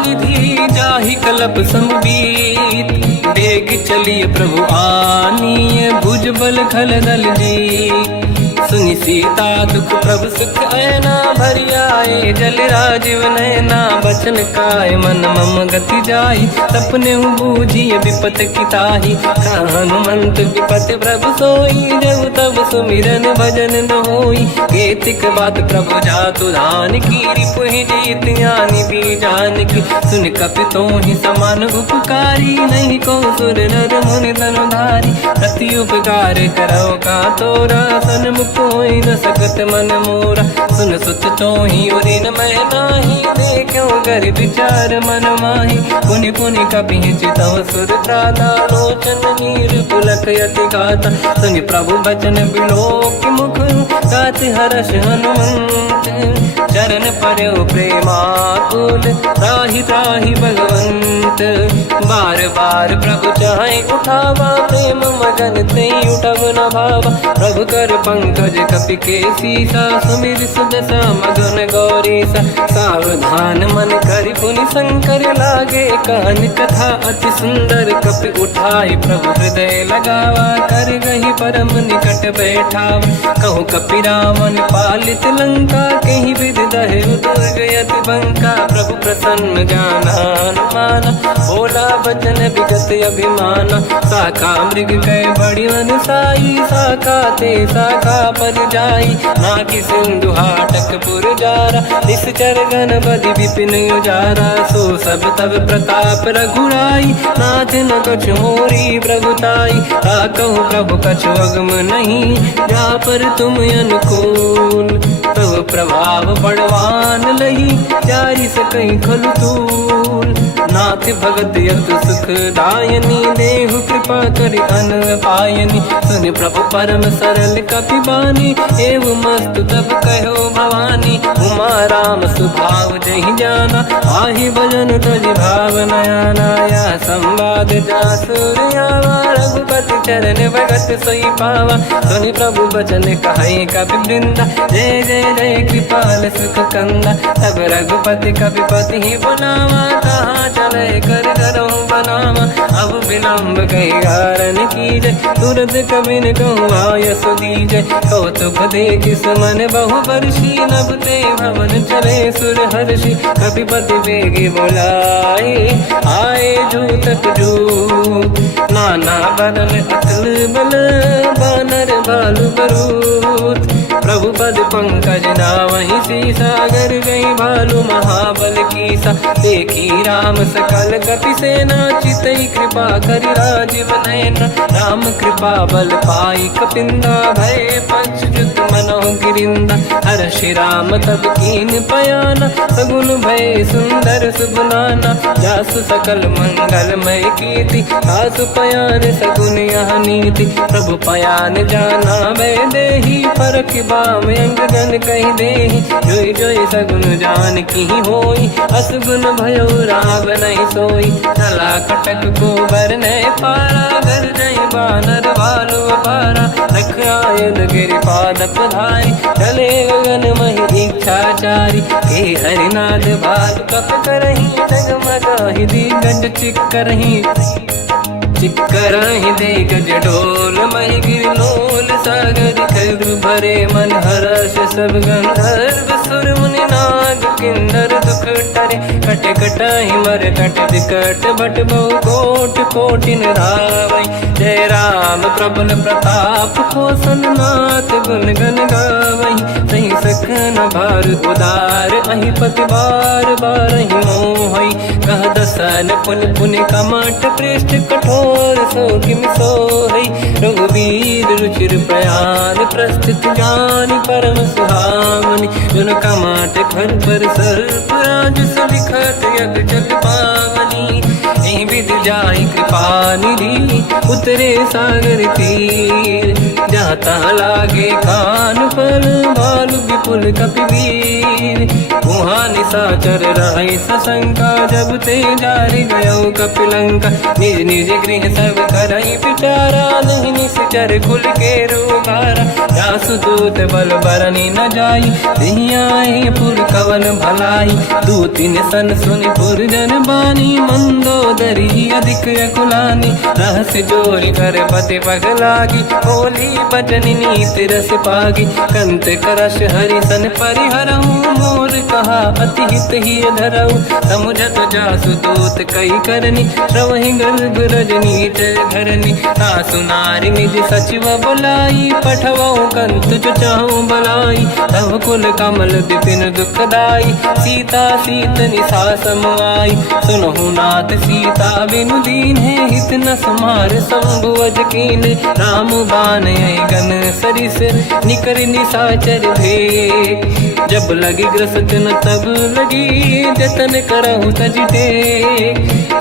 निधि जाहि कलप समबीत बेग चलिए प्रभु आनीय भुज बल खल दल जी सुनि सीता दुख प्रभु सुख ऐना भरि आए जल राजीव नैना बचन काय मन मम गति जाई सपने बूझिए विपत किताही हनुमंत विपत प्रभु सोई जब तब सुमिरन भजन न होई केतिक बात प्रभु जातु धान की रिपुहि जीत ज्ञानी भी जान की सुन कपितो ही समान उपकारी नहीं को सुर नर मुनि तनुधारी प्रति उपकार करो का तोरा सन्मुख कोई न सकत मन मोरा सुन सुत चोही उरी न मैं नाही देखो कर विचार मन माही पुनि पुनि कपि चितव सुर त्राता लोचन नीर पुलक यति गाता सुनि प्रभु बचन बिलोक मुख गात हर्ष हनुमंत चरण पर्यो प्रेमाकुल त्राहि त्राहि भगवंत बार बार प्रभु चाहे उठावा प्रेम मगन ते उठब न भावा प्रभु कर पंकज कपि के सीसा सुमिर सुदशा मगन गौरीसा सावधान मन करि पुनि शंकर लागे कहन कथा अति सुंदर कपि उठाई प्रभु हृदय लगावा कर गही परम निकट बैठाव कहु कपि रावण पालित लंका कहीं विधि दहे दुर्ग यति बंका प्रभु प्रसन्न जाना हनुमाना बोला बचन विगत अभिमाना शाखा मृग कह बड़ी साई शाखा ते शाखा पर जाई नाकि सिंधु हाटक पुर जारा निश्चर गण बधि विपिन उजारा सो सब तब प्रताप रघुराई नाथ न कछु मोरी प्रभुताई कहूँ प्रभु कछु अगम नहीं जा पर तुम अनुकूल तब प्रभाव बड़वान लही जारी सकई खलु तूल नाथ भगत यत सुख दायनी देहु कृपा करि अन पायनी सुन प्रभु परम सरल कपि बानी एव मस्तु तब कहो भवानी उमा राम सुभाव जहि जाना आहि भजन तजि भाव नयाना या संवाद जासुर आवा रघुपति चरण भगत सोई पावा सुनि प्रभु बचन कहे कपि वृंदा जय जय जय कृपाल सुख कंदा तब रघुपति कपिपति ही बनावा कहाँ चले कर करो बनावा अब विलम्ब कही कारण कीजय तुरंत कबिन कहूँ आयस दीजय कौतुक देख सुमन बहु वर्षी नभ ते भवन चले सुर हर्षि कपिपति बेगी बोलाए आए जूतक जूत नाना बदल अतल बल बानर बालु बरूत प्रभु पद पंकज नावहि सी सागर गई भालू महाबल कीसा देखी राम सकल कपि सेना चितई कृपा करि राजीव नयन राम कृपा बल पाई कपिंदा भय पक्षुत मनो गिरिंदा हर्षि राम तब कीन पयाना सगुन भय सुंदर सुबनाना जासु सकल मंगलमय कीर्ति आसु पयान सगुन यह नीति प्रभु पयान जाना मैं देही फरक बाम अंगन कही देही जोई जोई सगुन जान की होई असगुन भयो राव नहीं सोई चला कटक को बर नहीं पारा घर नहीं बानर बालू पारा रख आयन गिरिपाद पधारी चले गगन मही इच्छाचारी के हरिनाथ भाल कप करही जगमगाहि दिग्गज चिक्करहि दिग्गज ढोल महि गिरलोल सागर खर भरे मन हर्ष सब गंधर्व सुर मुनि नाग किन्नर दुख टरे कट कटाहि मर कट विकट भट बहु कोट कोटिन रावै जय राम प्रबल प्रताप कोसन नाथ गुण गन गावै सही सकन भार उदार अहि पति बार बारहि मोहै कह दसन पुन पुन कमठ पृष्ठ कठोर सो किम सोहै रघुवीर रुचिर प्रयाण प्रस्थित ज्ञान परम सुहामनि जुन कमठ खर पर सर्प राज सलिखत यग जल पावनी एहि विधि जाहि कृपा निधि उतरे सागर तीर जाता लागे कान फल भालु विपुल कपिवीर वहाँ निशाचर रहे सशंका जब ते जारि गयो कपिलंका निज निज गृह सब करई विचारा नहीं निश्चर कुल के रूबारा जासु दूत बल बरनी न जाई नहीं आए पुर कवन भलाई दूतिन सन सुनि पुर जन बानी मंदोदरी अधिक अकुलानी रहस्य जोरि कर पति पगलागी बोली बचन नीति रस पागी कंत करश हरि सन परिहरहु मोर कहा अति हित ही धरऊ समुझत जासु दूत कई करनी श्रवहि गर्भ रजनी धरनी सासु नारी निज सचिव बुलाई पठवऊ कंत जो चाहूं बलाई तब कुल कमल विपिन दुखदाई सीता सीत निशा समाई सुनहु नाथ सीता बिनु दीन है हित न समार शंभु अज कीन राम बान गन सरिस निकर निशाचर भेक जब लगी ग्रसत न तब लगी जतन करहु तज टेक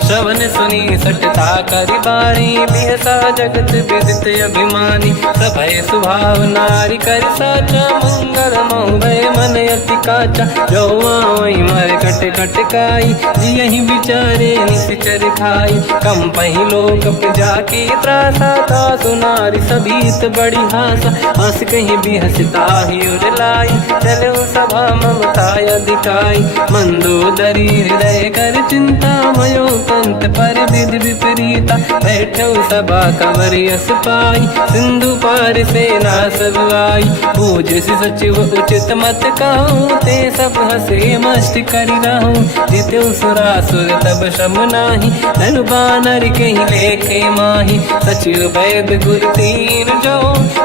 श्रवण सुनी सटता करि बाणी बिहसा जगत विदित अभिमानी सभय सुभाव नारी कर साचा मंगल भय मन अति काचा जो आवई मर कट कट काई जियहि बिचारे निश्चर खाई कम पही लोक जाके त्रासा था सुनारी सभीत बड़ी हासा हंस कहीं भी हंसता ही उर लाई चलो सभा ममता अधिकाई मंदोदरी हृदय कर चिंता मयो पंत पर विधि विपरीता बैठो सभा कंवर यस पाई सिंधु पार सेना सब आई पूज सचिव उचित मत कहूँ ते सब हसे मस्त करि रहूं जितु सुरासुर तब शम नाही धनु बानर कहीं लेखे माही सचिव वैद गुरु तीन जो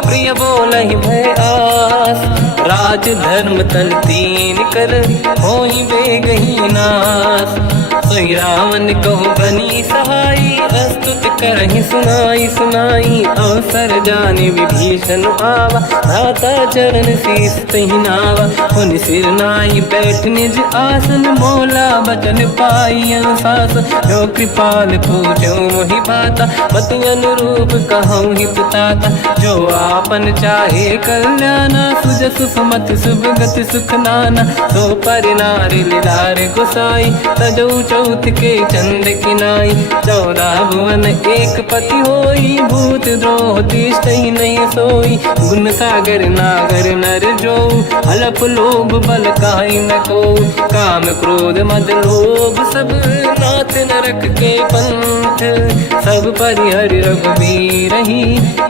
प्रिय बोलहि भय आस राज धर्म तन तीन कर होई बेगही नास सोई रावण कहु बनी सहाई अस्तुत करहि सुनाई सुनाई अवसर जाने विभीषण आवा धाता चरण शीस तहि नावा पुनि सिर नाई बैठ निज आसन मोला बचन पाई अनुशास जो कृपाल पूजो मोहि बाता मति अनुरूप कहूँ हित ताता जो आपन चाहे कल्याणा सुजस सुमति शुभ गति सुख नाना सो पर नारी लीलार गोसाई तजौ चौथ के चंद किनाई 14 भुवन एक पति होई भूत द्रोह तिष्ठहि नहीं सोई गुण सागर नागर नर जो अलप लोभ बल काहि न को काम क्रोध मद लोभ सब नाथ नरक के पंथ सब परिहरि रघुबीर ही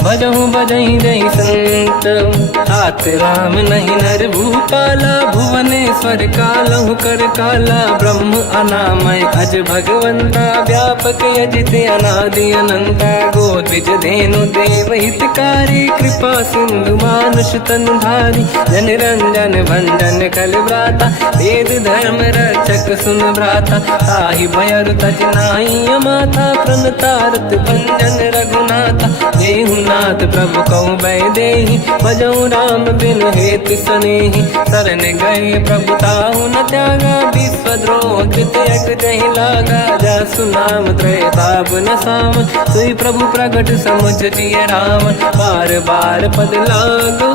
भजहु बजहि रहि संत हाथ राम नहीं नर भूपाला भुवनेश्वर कालहु कर काला ब्रह्म अनामय अज भगवंता व्यापक अजित अनादि अनंता गोद्विज धेनु देव हितकारी कृपा सिंधु मानुष तनु धारी जन रंजन भंजन कल व्राता वेद धर्म रक्षक सुन भ्राता ताहि भयर तज नाहि माथा प्रणतारत भंजन रघुनाथा जेहु नाथ प्रभु कहु भय देहि भजहु राम बिनु हेतु सनेहि शरण गए प्रभु ताहु न त्यागा विश्वद्रोह कृत यज्ञ जहि लागा जासु नाम त्रयताप न साम सोई प्रभु प्रगट समुझ जिय राम बार बार पद लागू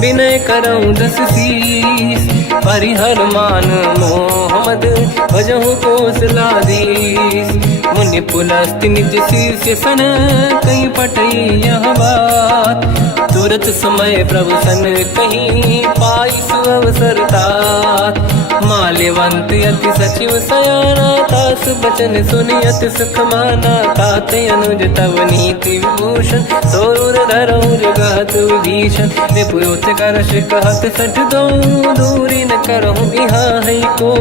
विनय करऊँ 10 शीस परिहर मान मोहम्मद भजहु कौशलाधीश मुनि पुलस्त्य निज शिष्य सन कहीं पटई यह बात। तुरत समय प्रभु सन कहीं पाई सुअवसर तात। माल्यवंत अति सचिव सयाना तास बचन सुनि अति सुख माना। ताते अनुज तव नीति विभूषण सोर धरऊ जगत विभीषण। विपुत करश कहत सठ दो दूरी न करहु इहा है को।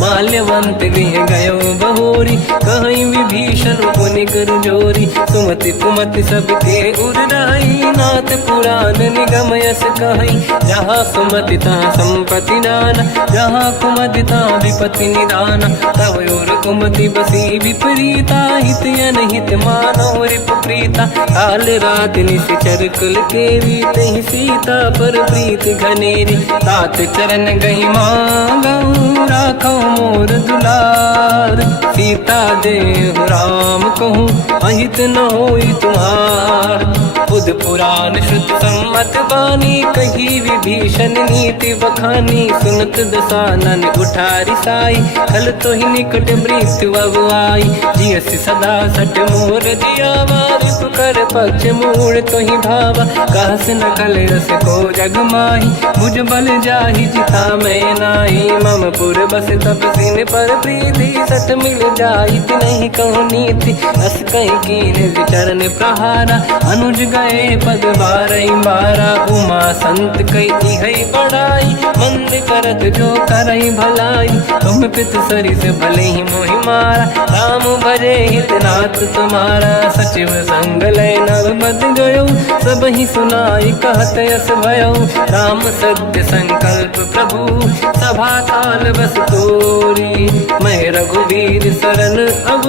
माल्यवंत गृह गयो बहोरी कहीं विभीषण पुनि कर जोरी। सुमति कुमति सबके उड़ाई नाथ पुराण निगम यस कहीं। जहाँ सुमति तहाँ संपत्ति नाना जहाँ कुमति तहाँ विपत्ति निदाना। तव और कुमति बसी विपरीता हित अनहित मानव रिप प्रीता। काल रात निश्चर कुल केरी तहि सीता पर प्रीत घनेरी। तात चरण गही मांगऊ राखो मोर दुलार। सीता देहु राम कहूँ अहित न होई तुम्हार। बुध पुराण श्रुत सम्मत बानी कही विभीषण नीति बखानी। सुनत दसानन उठारी साई खल तो ही निकट मृत्यु अब आई। जियसि सदा सट मोर जियावा रिपु कर पक्ष मूड़ तो ही भावा। कहस न कल रस को जग माही मुझ बल जाहि जिता मैं नाही। मम पुर बस तप सिन पर प्रीति सत मिल जाई नहीं कहूँ नीति। अस कहीं कीन विचरण प्रहारा अनुज गए पद बारई बारा। उमा संत कई है बड़ाई मंद करत जो करई भलाई। तुम पित सरिस भले ही मोहि मारा राम भजे हितनाथ तुम्हारा। सचिव संग लय नव बद गयो सब ही सुनाई कहत यस भयो। राम सत्य संकल्प प्रभु सभा काल बस तोरी। मैं रघुवीर शरण अब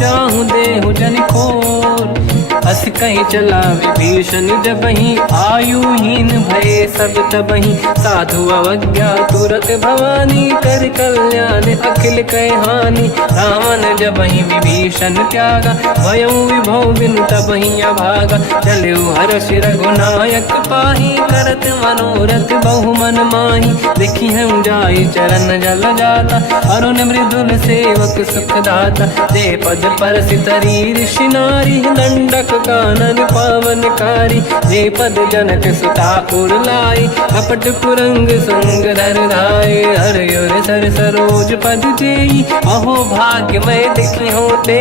जाहूँ देहु जन खोर। अस कहीं चला विभीषण जबहि आयुहीन भये सब तबहि। साधु अवज्ञा तुरत भवानी कर कल्याण अखिल कह हानि। रावण जबहि विभीषण त्यागा भयउ विभव बिनु तबहि अभागा। चलऊ हर्ष रघुनायक पाही करत मनोरथ बहु मन माही। देखी हम जाई चरण जल जाता अरुण मृदुल सेवक सुख दाता। दे पद पर सितरी ऋषि नारी दंडक कानन पावनकारी। जे पद जनक सुता उर लाई कपट कुरंग संग धर धाय। हर सर सरोज पद जेई अहो भाग्य मैं देखी होते।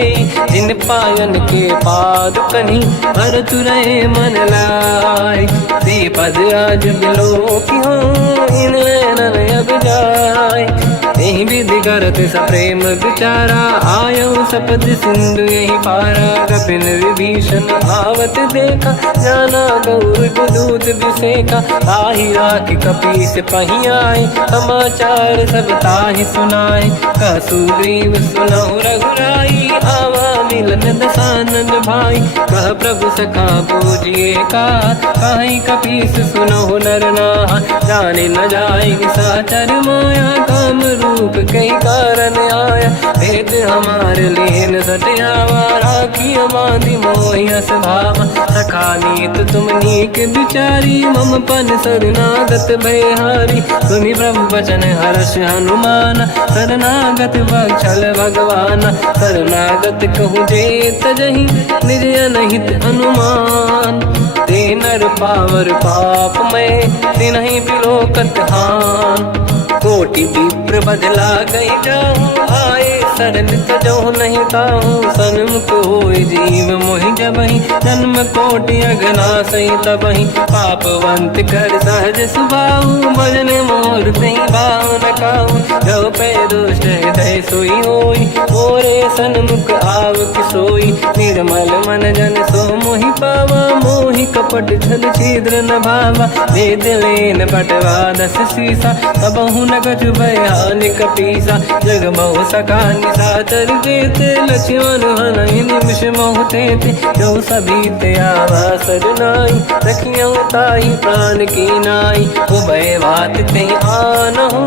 जिन पायन के पाद कहीं हर तुरय मन लाय। दे पद आज बिलो की हो इन नैनन अब जाय। यही विधि करत सप्रेम विचारा आयो सपद सिंधु यही पारा। कपिन विभीषण आवत देखा जाना गौर दूत विसेका। ताहि राखि कपीस पही आए समाचार सब ताहि सुनाए। कह सुग्रीव सुनहु रघुराई आवा मिलन दसानन भाई। कह प्रभु सखा पूजिए का कहीं कपीस सुनहु नर नाहा। जाने न जाएगी साचर माया काम रूप कई कारण आया। भेद हमार लेन सटियावा राखी बांधी मोहियस भावा। सखा नीत तुम नीक बिचारी मम पन शरणागत भयहारी। सुनि प्रभु वचन हर्ष हनुमान शरणागत बक्षल भगवान। शरणागत कहूँ जे तजहि निज अनहित हनुमान। ते नर पावर पाप में तिन्हि बिलोकत हान। कोटि विप्र बदला गई जाऊँ आए शरण तजो नहीं ताहूँ। सन्मुख होय जीव मोहि जबहि जन्म कोटि अगना सही तबहि। पापवंत कर सहज सुभाऊ भजन मोर तहि बाहु न काहू। जो पे दुष्ट हृदय सोई होई मोरे सन्मुख आव किसोई। निर्मल मन जन सो मोहि पावा मोहि कपट छल छिद्र न भावा। भेद लेन बटवा दस सीसा तबहु न कछु भयानि कपीसा। जग महु सका निशाचर जेते लक्ष्मण हनहि निमिष महु तेते। जो सभी ते आवा सरनाई रखियौ ताहि प्राण की नाई। उभय बात ते आनहु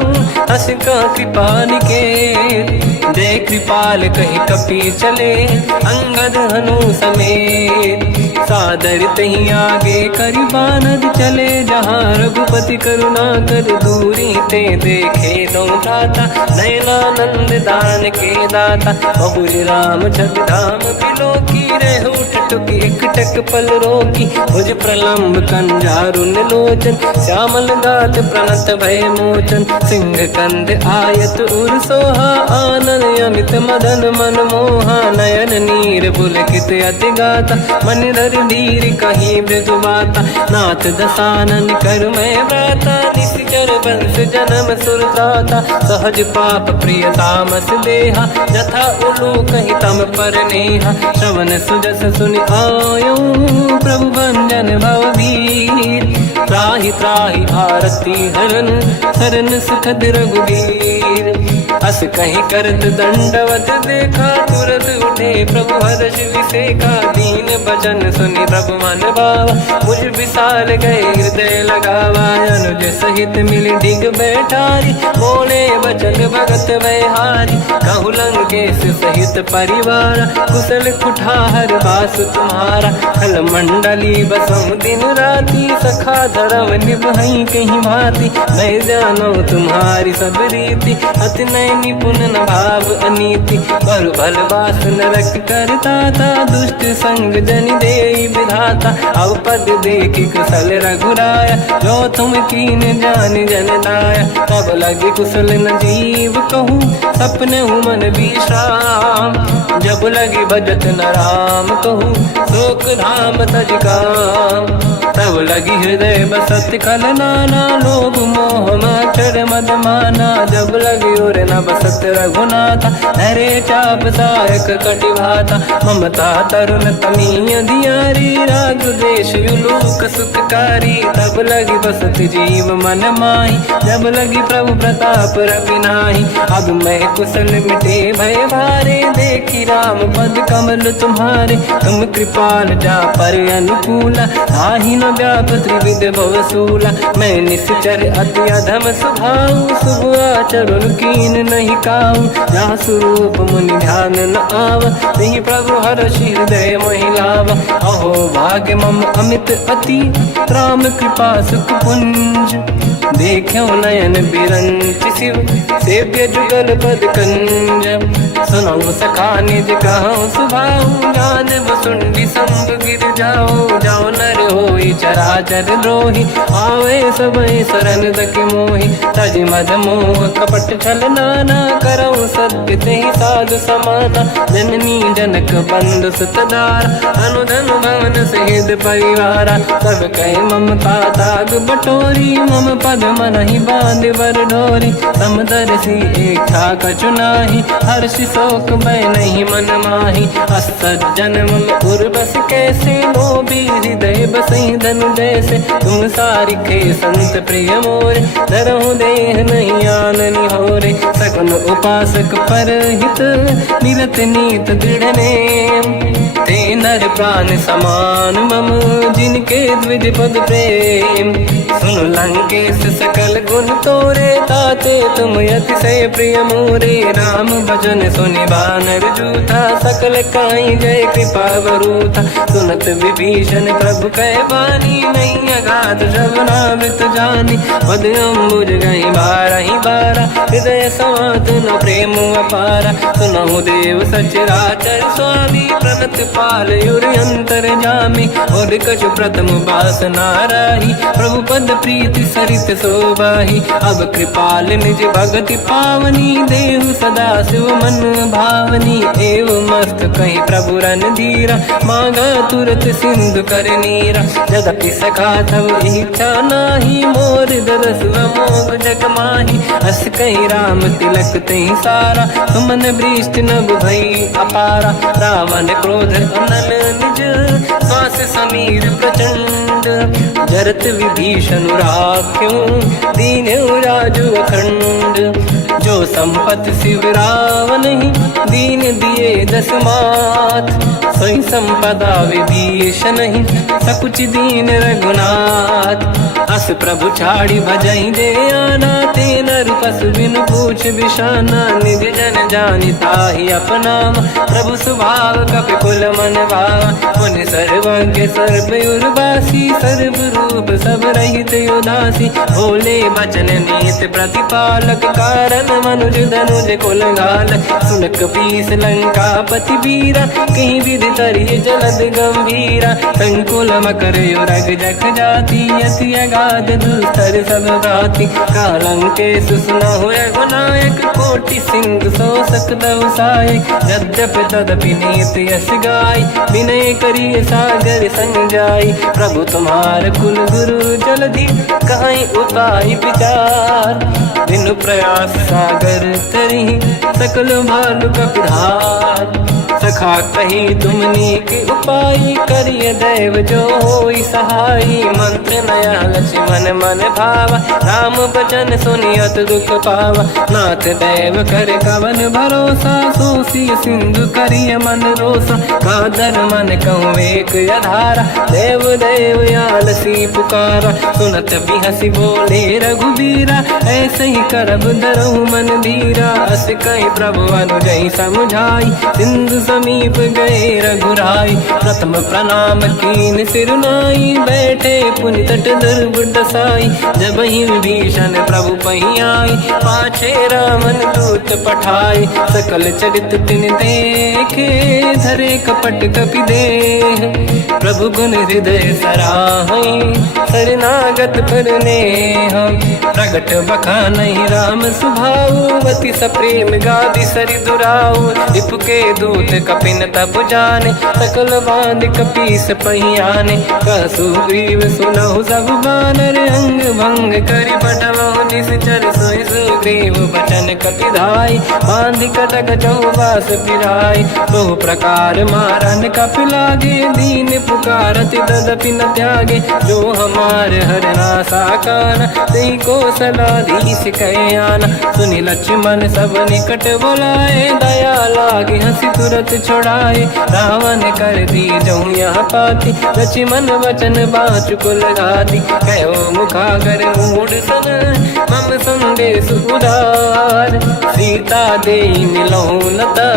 हस का कृपा निकेत। जय कृपाल कहि कपि चले अंगद हनु समेत। सादर तही आगे करी बानर चले जहाँ रघुपति करुणा कर दूरी ते देखे दो भ्राता नयनानंद दान के दाता बहुरी राम छवि धाम बिलो की रह उठ टुकी एक टक पल रोकी भुज प्रलंब कंजारुन लोचन श्यामल गात प्रणत भय मोचन सिंह कंद आयत उर सोहा आनन अमित मदन मन मोहा नयन नीर पुलकित अति गाता मन धर धीर कहीं मृदु माता नाथ दसानन कर मैं व्राता निश्चर वंश जन्म सुरदाता सहज पाप प्रिय तामस देहा जथा उलू कहीं तम पर नेहा श्रवण सुजस सुनि आयो प्रभु भंजन भववीर त्राहि त्राहि आरती हरन सरन सुखद रघुवीर अस कहीं करत दंडवत देखा तुरत उठे प्रभु हर्ष विसेखा दीन भजन सुनि प्रभु मन भावा मुझ विशाल गए हृदय लगावा अनुज सहित मिल डिग बैठारी बोले बचन भगत वैहारी कहु लंकेश सहित परिवार कुशल कुठार बास तुम्हारा खल मंडली बसहु दिन राती सखा धर्म निभई कहीं भांति मैं जानो तुम्हारी सब रीति अति नय निपुण न भाव अनीति पर भल बास नरक करता था दुष्ट संग जन दे विधाता अब पद देखी कुशल रघुराया जो तुम कीन जान जन दाया तब लगे कुशल न जीव कहूँ सपने मन विश्राम जब लगे भजत न राम कहूँ शोक धाम तज काम तब लगी हृदय बसत कल नाना लोभ मोह मच्छर मद माना जब लगी और न बसत रघुनाथा हरे चाप सायक कटिभाता ममता तरुण तमीय धियारी राग देश युलोक सुखकारी तब लगी बसत जीव मन माही जब लगी प्रभु प्रताप रवि नाही अब मैं कुशल मिटे भय भारे देखी राम पद कमल तुम्हारे तुम कृपाल जा पर अनुकूला आही न व्याप त्रिविध भवसूला मैं निश्चर अति अधम स्वभाव शुभ आचरण कीन नहीं काऊ जहाँ स्वरूप मुनि ध्यान न आव नहीं प्रभु हर्ष हृदय महिलावा अहो भाग्य मम अमित अति राम कृपा सुख पुंज देखो नयन बिरंच शिव सेव्य जुगल पद कंज सुनो सखा निज कहूँ सुभाऊ ज्ञान वसुंडी संग गिर जाओ जाओ नर होई चराचर द्रोही आवे सबई शरण दक मोहि तज मद मोह कपट छल नाना करऊँ सत्य तेहि साधु समाना जननी जनक बंधु सुतदार अनुधन भवन सहित परिवारा सब कहे ममता ताग बटोरी मम पद मन ही बांध बर डोरी समदर्शी इच्छा कछु नाही हर्ष शोक मैं नहीं मन माही असज्जन मम उर्वश कैसे लोभी हृदय बसई धनु जैसे तुम सारिखे संत प्रिय मोरे धरहु देह नहीं आननि होरे सगुन उपासक पर हित निरत नीत दृढ़ नेम ते नर प्राण समान मम जिनके द्विज पद प्रेम सुन लंकेश सकल गुण तोरे ताते तुम अतिशय प्रिय मोरे राम भजन सुनि बानर जूथा सकल काई जय कृपा वरूथा सुनत विभीषण प्रभु कह बानी नहीं अगाध श्रवणामृत जानी पद अम्बुज गई बारहि बारा हृदय समात न प्रेम अपारा सुनहु देव सचराचर स्वामी प्रणत पाल युर अंतर जामी और कछु प्रथम बास नाराही प्रभु पद प्रीति सरित शोभाही अब कृपाल निज भगति पावनी देहु सदा शिव मन भावनी एव मस्त कहीं प्रभु रन धीरा मांगा तुरत सिंधु कर नीरा यद्यपि सखा तब इच्छा नाही मोर दरस मोग जग माही अस कहीं राम तिलक तही सारा तुमन वृष्ट नभ भई अपारा रावण क्रोध अनल निज श्वास समीर प्रचंड जरत विभीषण राख्यो दीन राजु अखंड जो जो संपत्ति शिवराव नहीं दीन दिए 10 मात सोई संपदा विभीष नहीं सकुच दीन रघुनाथ अस प्रभु छाड़ी भजई दे आना तेन रूपस बिन पूछ बिशाना निज जन जानिता ही अपना प्रभु स्वभाव कपि कुल मन भावा मुनि सर्वज्ञ सर्व उर्वासी सर्व रूप सब रहित उदासी भोले बचन नीत प्रतिपालक कारण मनुज धनुज कुल घाल सुन कपीस लंका पति वीरा कहीं विधि तरिय जलद गंभीरा संकुल मकर युरग जख जाति अति अगाध दुस्तर सब भाति कालंके सुसना होय गुनायक कोटि सिंधु सो सकदव साय यद्यपि तदपि नीत यस गाय विनय करिय सागर सन जाय प्रभु तुम्हार कुल गुरु जलधि कहीं उपाय विचार बिनु प्रयास सागर तरी सकल भालु कपिधार सखा कही तुमने के उपाय करिय दैव जो होई सहाय मंत्र नया लक्ष्मण मन भावा राम बचन सुनियत दुख पावा नाथ दैव कर कवन भरोसा सोसी सिंधु करिय मन रोसा कादर मन कहूँ एक अधारा देव देव आलसी पुकारा सुनत भी हंसी बोले रघुबीरा ऐसे ही करब धरहु मन धीरा अस कहीं प्रभु अनुजई समझाई सिंधु समीप गए रघुराई प्रथम प्रणाम कीन सिरुनाई बैठे पुनि तट दुर्बुड साई जब ही विभीषण प्रभु पही आई पाछे रामन दूत पठाई सकल चरित तिन देखे धरे कपट कपि देह प्रभु गुण हृदय सराहई शरणागत पर नेह प्रगट बखानहि राम सुभावती सप्रेम गादि सरि दुराऊ रिपु के दूत कपिन तब जाने सकल बांध कपीस पहियाने कहसु ग्रीव सुनहु सब बानर अंग भंग करि बटवहु निश्चर सोई सुग्रीव बचन कपिधाई बांध कटक चौबास फिराई बहु प्रकार मारन कपि लागे दीन पुकारति तदपि न त्यागे जो हमार हरनासा काना तेहि को सलाधीश कहे आना सुनि लक्ष्मण सब निकट बोलाए दया लागे हंसी तुरत छोड़ाए रावण कर दी जऊँ यहाँ पाती लक्ष्मण वचन बाचु कुल घाती कहो मुखागर मूड सन मम संदेश उदार सीता दे मिलहु लता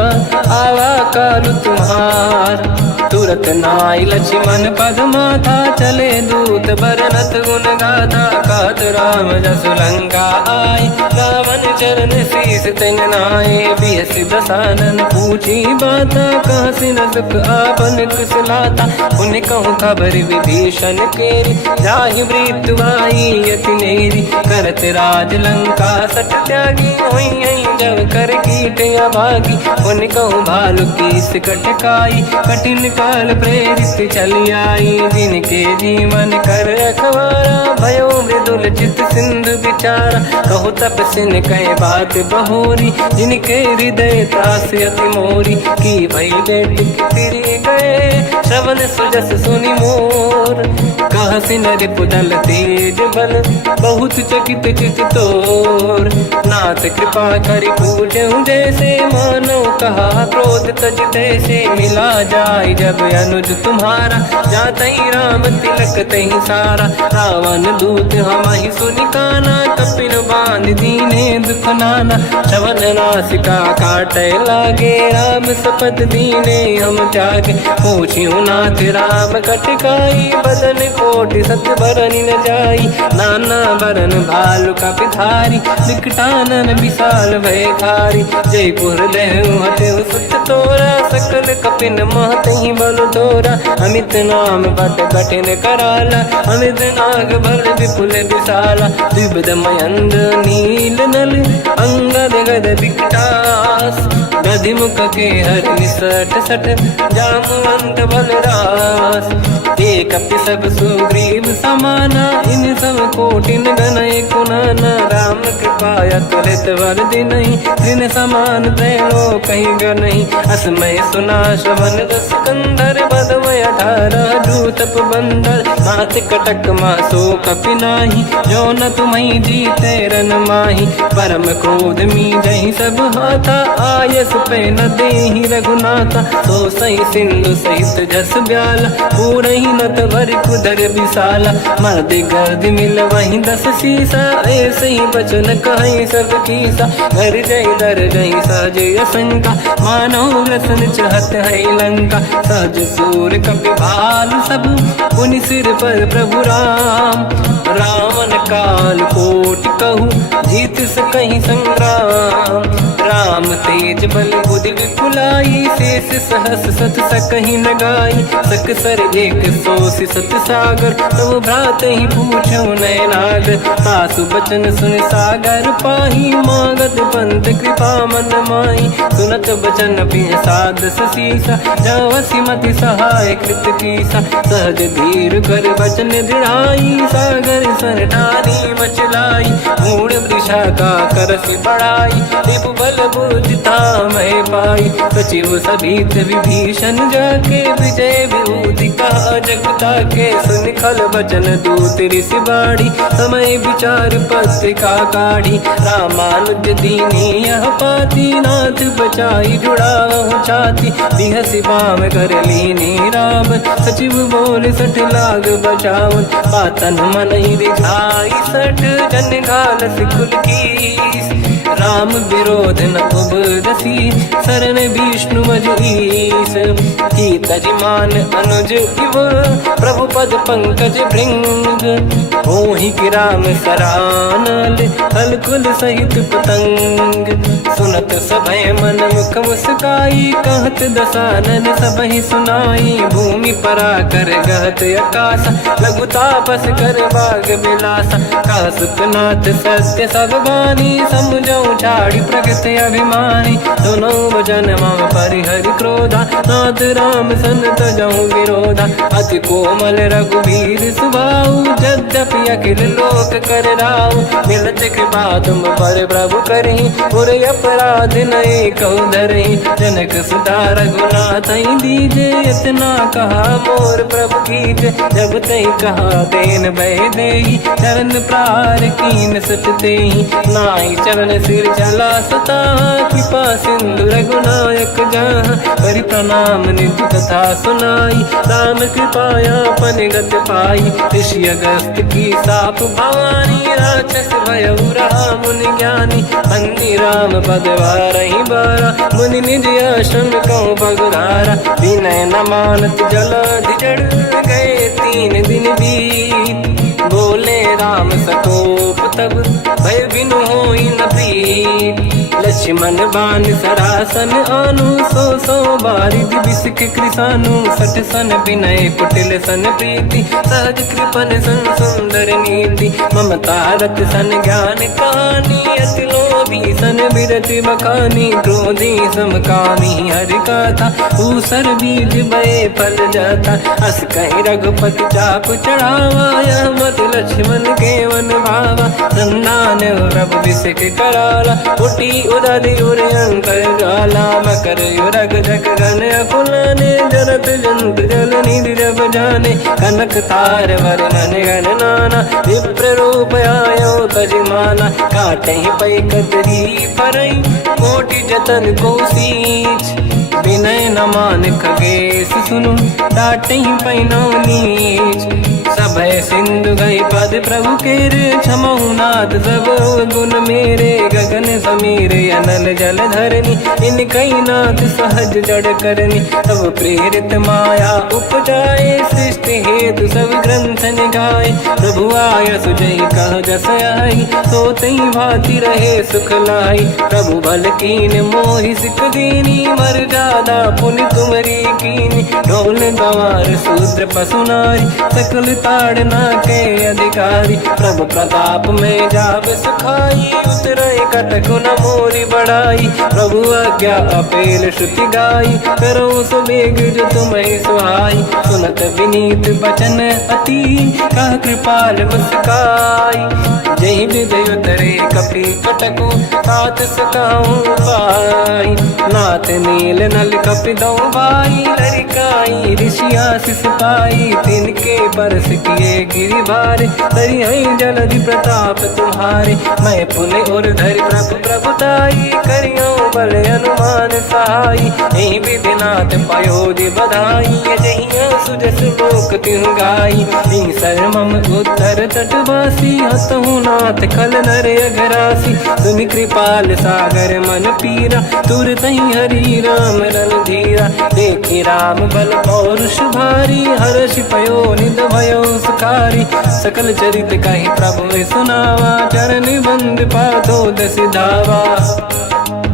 आवा कालु तुम्हार तुरत नाई लक्ष्मण पद माथा चले दूत बरनत गुण गाथा कात राम जसु लंका आय रावण चरण शीस तिन नाये बिहसि दसानन पूछी बाता कहाँ से न दुख आपन कुशलाता उन्हें कहूँ खबर विभीषण केरी जाहि मृत्यु आई यति नेरी करत राज लंका सट त्यागी हुई जब कर कीट अभागी उन्हें कहूँ भालु कीस कटकाई कठिन काल प्रेरित चली आई जिनके जीवन कर रखवारा भयो मृदुल चित सिंधु विचारा कहु तपसिन कहे बात बहोरी जिनके हृदय त्रास अति मोरी की भई बेट फिरी गए श्रवण सुजस सुनि मोर कहा सिन रिपुदल तेज बल बहुत चकित चित तोर नाथ कृपा करि पूजहु जैसे मानो कहा क्रोध तज तैसे मिला जाय जब अनुज तुम्हारा जातहि राम तिलक तहि सारा रावण दूत हमहि सुनि काना कपिन बांध दीने दुख नाना श्रवण नासिका काटे लागे राम सपथ दीने हम त्यागे पूछियो नाथ राम कटकाई बदन कोटि सत बरनि न जाई नाना बरन भालु कपिधारी निकटानन विशाल भय खारी जयपुर देहु हतेउ सुत तोरा सकल कपिन महतहि बल तोरा अमित नाम बट कठिन कराला अमित नाग बल विपुल विशाला द्विविध मयंद नील नल अंगद गद विकटास गधिमुख के हर निसट सट जामवंत बलरास ते कपि सब सुग्रीव समाना, इन सब कोटिन गणय कुनाना। राम कृपाया तुलित वर दिनहि, तृण समान त्रैलोक ही गणहि। असमय सुना श्रवण रस कंधर, बदमय 18 दूतप बंदर। मात कटक मासो कपि नाही, जो न तुम्हि जीते रन माही। परम क्रोध मीजहि सब हाथा, आयस पे न देहि रघुनाथा। तो सही सिंधु सहित जस ब्याला, पूरहि नत भर कुदर विशाला। मर्द गर्द मिल वहीं 10 सीसा, ऐसे ही बचन कहीं सब कीसा। घर जय दर जय सहज असंका, मानव रसन चहत है लंका। सहज सूर कपि भाल सब, पुनि सिर पर प्रभु राम। रावण काल कोटि कहूँ, जीत सकहि संग्राम। राम तेज बल बुद्धि विपुलाई, शेष सहस सत सकहि न गाई। सकसर एक सोसि सत सागर, तब भ्रात ही पूछो नयनागर। सासु बचन सुन सागर पाही, मागत पंथ कृपा मन माही। सुनत बचन पिय साध सीसा, जवसि मति सहाय कृत कीसा। सहज धीर कर बचन दृढ़ाई, सागर सन ठानी मचलाई। मूढ़ वृषा का करसि बढ़ाई, रिपु बल बुद्धि तामहि पाई। सचिव सभीत विभीषण जाके, विजय विभूति कहा जगता के। सुन खल बचन दूत ऋषि बाड़ी, समय विचार पत्रिका काढ़ी। रामानुज दीनी यह पाती, नाथ बचाई जुड़ाहु छाती। बिहसि बाम कर लीनी राम, सचिव बोल 60 लाग बचावन। पातन मन ही रिझाई 60, जन घाल सिकुल कीस। राम विरोध न उबरसी, शरण विष्णु मज ईस। की तजिमान अनुज इव, प्रभु पद पंकज भृंग। होहि कि राम सरानल, हलकुल सहित पतंग। सुनत सभय मन मुख मुस्काई, कहत दसानन सबहि सुनाई। भूमि परा कर गहत आकाश, लघु तापस कर बाग बिलासा। कह सुखनाथ सत्य सब बानी, समझौ छाड़ी प्रगति अभिमानी। सुनो भजन मम परिहरि क्रोधा, नाथ राम सन तजहु विरोधा। अति कोमल रघुवीर सुभाऊ, यद्यपि अखिल लोक कर राऊ। मिलत कृपा तुम पर प्रभु करहि, पुर अपराध नये कहु धरहि। जनक सुता रघुनाथ दीजे, इतना कहा मोर प्रभु कीजे। जब तहि कहा देन भय देहि, चरण प्रार कीन सत तेहि। नाहि चरण सिर चला सता, कृपा सिंधु रघुनायक जहाँ। करि प्रणाम निधि कथा सुनाई, राम कृपाया पन गत पाई। ऋषि अगस्त की साप भवानी, राक्षस भयउ रहा मुनि ज्ञानी। बंदी राम पद वारहि बारा, मुनि निज आश्रम कहु पगुधारा। विनय न मानत जलाधि जड़, गए 3 दिन बीत। बोले राम सकोप तब, भय बिनु होई न प्रीत। लक्ष्मण बान सरासन आनु, 100 बारिद बिसक कृसानु। 60 सन विनय कुटिल सन प्रीति, सहज कृपन सन सुंदर नीति। ममता रत सन ज्ञान कहानी, अति लोभी सन बिरति बखानी। क्रोधी समकामी हरि कथा, ऊसर बीज बये फल जाता। अस कहि रघुपति चाप चढ़ावा, यह मत लक्ष्मण के वन भावा। संधान प्रभु बिसक कराला, उठी उदधि उरयंकर ज्वाला। मकर युरग जग गण अकुलाने, जरत जंत जल निधि जब जाने। कनक तार वर्णन गण नाना, विप्र रूप आयो तजिमाना। काटहि पै कतरी परई, कोटि जतन को सींच। विनय न मान खगेश सुनु, डांटहि पैनौ नीच। सभय सिंधु गई पद प्रभु केरे, क्षमहु नाथ सब गुण मेरे। गगन समीरे अनल जल धरनी, इन कई नाथ सहज जड़ करनी। तब प्रेरित माया उपजाए, सृष्टि हेतु सब ग्रंथ निगाए। प्रभु आय सुजई कह जस आई, सोतई भांति रहे सुख लाई। प्रभु बल कीन मोहि सिख दीनी, मर्यादा पुनि तुमरी कीनी। ढोल गंवार शूद्र पशु नारी, सकल ताड़ना के अधिकारी। प्रभु प्रताप में जाब सुखाई, उतरे कटक गुण मोरी बढ़ाई। प्रभु आज्ञा अपेल श्रुति गाई, करो सो बेग जो तुम्हें सुहाई। सुनत विनीत बचन अति, कह कृपाल मुस्काई। जय विदय तरे कपि कटकु, तात सकाऊं पाई। नाथ नील नल कपि दो भाई, लरिकाई ऋषि आशीष पाई। तिनके परस किए गिरि भारे, तरियहि जलधि प्रताप तुम्हारे। मैं पुने और धरि प्रभु प्रभुताई, करियो बल अनुमान सहाई। यही विधिनाथ पयोधि बधाई, जहिया सुजस लोक तिहु गाई। सरमम उत्तर तटवासी, हतहु नाथ खल नर अघरासी। तुम कृपाल सागर मन पीरा, तुरत ही हरि राम रन धीरा। देखी राम बल पौरुष भारी, हर्ष पयो निध भयो सुखारी। सकल चरित कहि प्रभु सुनावा, चरण बंद पादो दस धावा।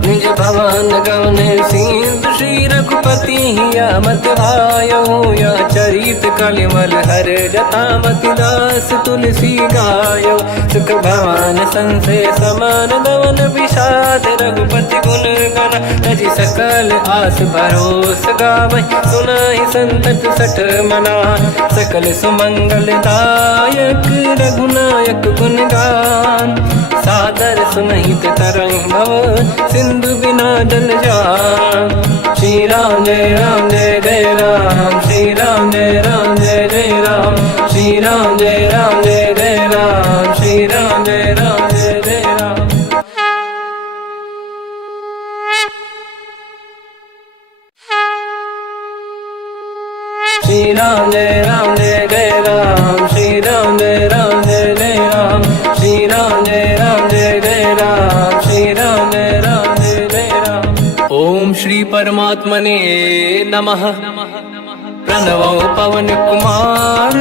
निज भवन गवन सिंधु, श्री रघुपति हिया मत भायो। या चरित कलिमल हर जटा, मति दास तुलसी गायो। सुख भवन संशय समान दवन, विषाद रघुपति गुण गण। तजि सकल आस भरोस गावै, सुनाहि संतत सठ मना। सकल सुमंगल दायक, रघुनायक गुण गान। सादर सुनहित तरंग भव, सिंधु बिना जल जान। श्री राम जय राम जय जय राम, श्री राम जय राम जय जय राम। श्री राम जय राम जय जय राम, श्री राम जय राम जय जय राम। श्री राम जय राम जय जय राम, श्री राम जय राम जय जय राम। श्री राम जय राम जय जय राम, श्री राम जय राम जय जय राम। ओम श्री परमात्मने नमः। प्रणवो पवन कुमार,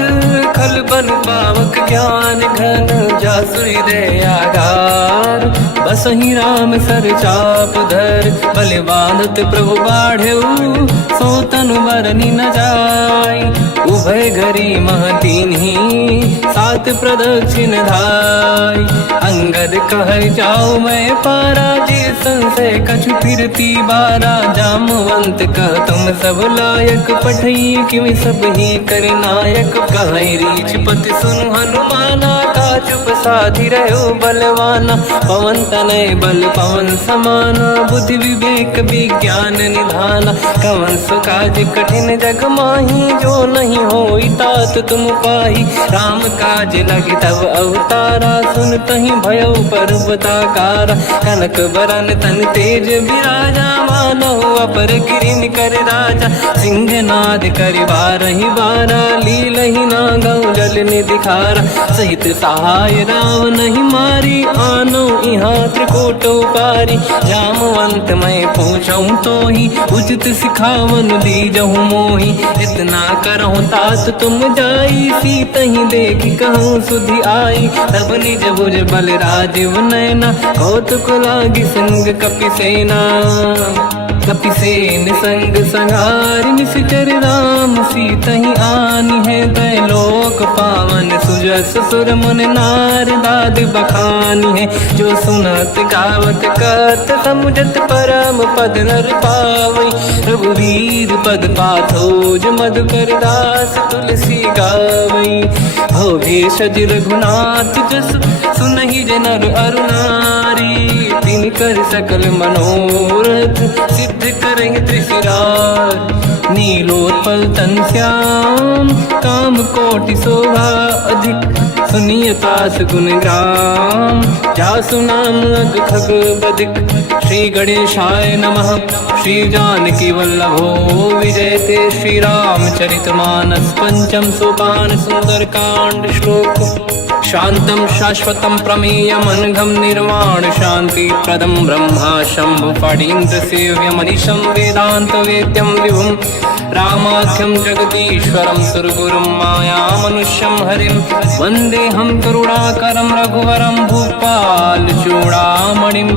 खल बन पावक ज्ञान घन। जासुरी दयागार, बसहि राम सर चाप धर। बल बांधत प्रभु बाढ़ऊ, सो तनु बरनि न जाय। उभय घरी मह दीन्ही, सात प्रदक्षिण धाय। अंगद कह जाओ मैं पारा, जे संशय कछु फिरती बारा। जामवंत कह तुम सब लायक, पठई किमि सब ही कर नायक। कहि रीछ पति सुनु हनुमाना, का चुप साधि रहो बलवाना। पवन तनय बल पवन समाना, बुद्धि विवेक विज्ञान निधाना। कवन सो काज कठिन जग माही, जो नहीं होई तात तुम पाही। राम काज लगे तब अवतारा, सुनतहि भयो पर्वताकारा। कनक बरन तन तेज विराजा, मानहु अपर गिरिन कर राजा। सिंहनाद करि बारहि बारा, लीलहि नागौ जल निधिखारा। सहित सहाय राम नहीं मारी, आनो इहाँ त्रिकोट पारी। जामवंत मैं पूछऊँ तोहि, उचित सिखावन दीजहु मोहि। इतना करहु तात तुम जाई, सीतहि देखि कहूँ सुधि आई। तब निज भुज बल राजीव नयना, कौतुक लागी संग कपि सेना। कपिसेन संग संहारि, निश्चर राम सीतहि आनि है। दैलोक पावन सुजस सुर मुनि नार, दाद बखानी है। जो सुनत गावत कहत, समुझत परम पद नर पावै। रघुवीर पद पाथोज, मधुकर दास तुलसी गावै। हो भेषज रघुनाथ जस, सुनहि जे नर अरु नारी। तिन कर सकल मनोरथ, सिद्ध करहि त्रिशिरार। नीलोत्पल तन श्याम, काम कोटि शोभा अधिक। सुनिय तास गुण ग्राम, जासु नाम अग खग बदिक। श्री गणेशाय नमः। श्री जानकी वल्लभो विजयते, श्री रामचरित मानस। पंचम सोपान सुंदर कांड श्लोक। शांतं शाश्वतं प्रमेयमनघं, निर्वाण शांति प्रदं ब्रह्मा शंभु। फणीन्द्र सेव्य मनीषं, वेदांत वेद्यं विभुं। रामाख्यं जगदीश्वरं, सुरगुरुं माया मनुष्यं हरिं। वन्देऽहं करुणाकरं रघुवरं, भूपाल चूडामणिं।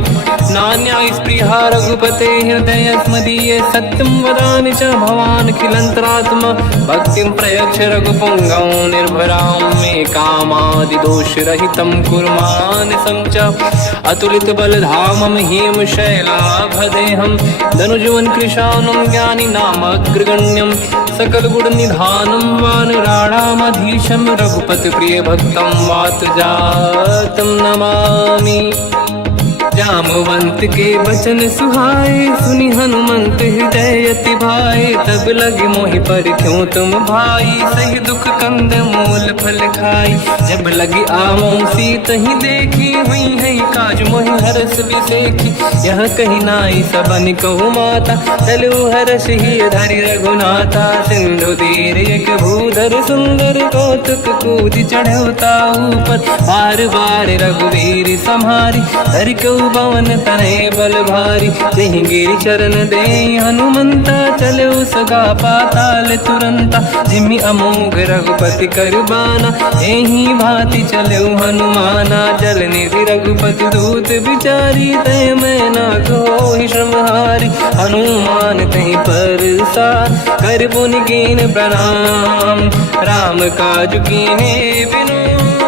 नान्या स्पृहा रघुपते हृदयस्मदीये, सत्यं वदामि च भवानखिलन्तरात्मा। भक्तिं प्रयच्छ रघुपुङ्गं, निर्भरां मे कामादि दोष रहितं कुर्मानसं च अतुलित बलधामं हेम शैलाभदेहं धनुजवन कृशानं ज्ञानिनामग्रगण्यं सकल गुण निधानं वानराणामधीशं रघुपति प्रिय भक्तं वात जातं नमामि। जामवंत के बचन सुहाए सुनि हनुमंत हृदय अति भाए तब लगे मोहि पर क्यों तुम भाई सही दुख कंद मूल फल खाई जब लगी आमों सीत ही देखी हुई है काज मोहि हरस बिसेखी यह कही नाई सबन कहु माता चलु हरस ही धरि रघुनाथा सिंधु तीर एक भूधर सुंदर कौतुक कूद चढ़ौता ऊपर बार बार रघुवीर सम्हारी हरि को पवन तनय बल भारी जहि गिरि चरण दे हनुमंता चलो सगा पाताल तुरंता जिमि अमोघ रघुपति कर बाना एहि भांति चलो हनुमाना जल निधि रघुपति दूत बिचारी तय मैं ना कोहि श्रमहारी हनुमान तहि परसा कर पुनि कीन प्रणाम राम काज कीन्हे बिनु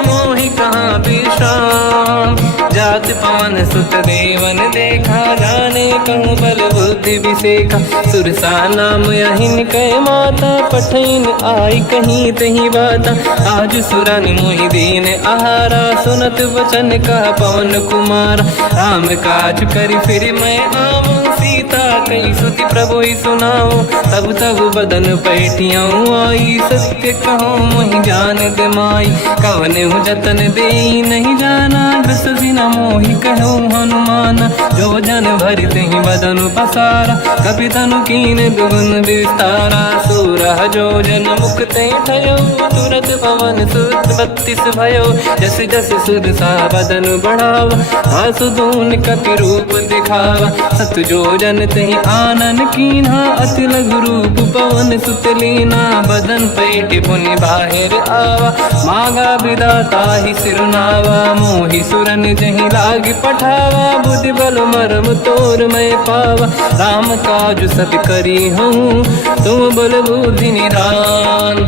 मोहि कहाँ विश्राम जात पवन सुत देवन देखा जाने कहूँ बल बुद्धि विसेखा सुरसा नाम यहिन कह माता पठैन आई कहीं तही बाता आज सुरन मोहि दीन आहारा सुनत वचन का पवन कुमार राम काज करि फिर मैं आऊँ सीता कई सुति प्रभु सुनाओ तब तब बदन पैठियाँ आई सत्य कहो मोहि जान दमाई कवन हूँ जतन दे नहीं जाना ग्रस सिना मोहि कहो हनुमान जो जन भरि तहि बदन पसारा कपि तनु कीन दुगुन विस्तारा सूरह जो जन मुख ते ठयो तुरत पवन सुत 32 भयो जस जस सुर सा बदन बढ़ावा आसु दून कपि रूप दिखावा सत जो जन तहि आनन कीन्हा अति लघु रूप पवन सुत लीना बदन पैठ पुनि बाहिर आवा मागा विधाता ही सिरनावा मोहि सुरन जहि लाग पठावा बुद्धि बल मरम तोर मैं पावा राम काज सब करी हूँ तुम बल बुद्धि निधान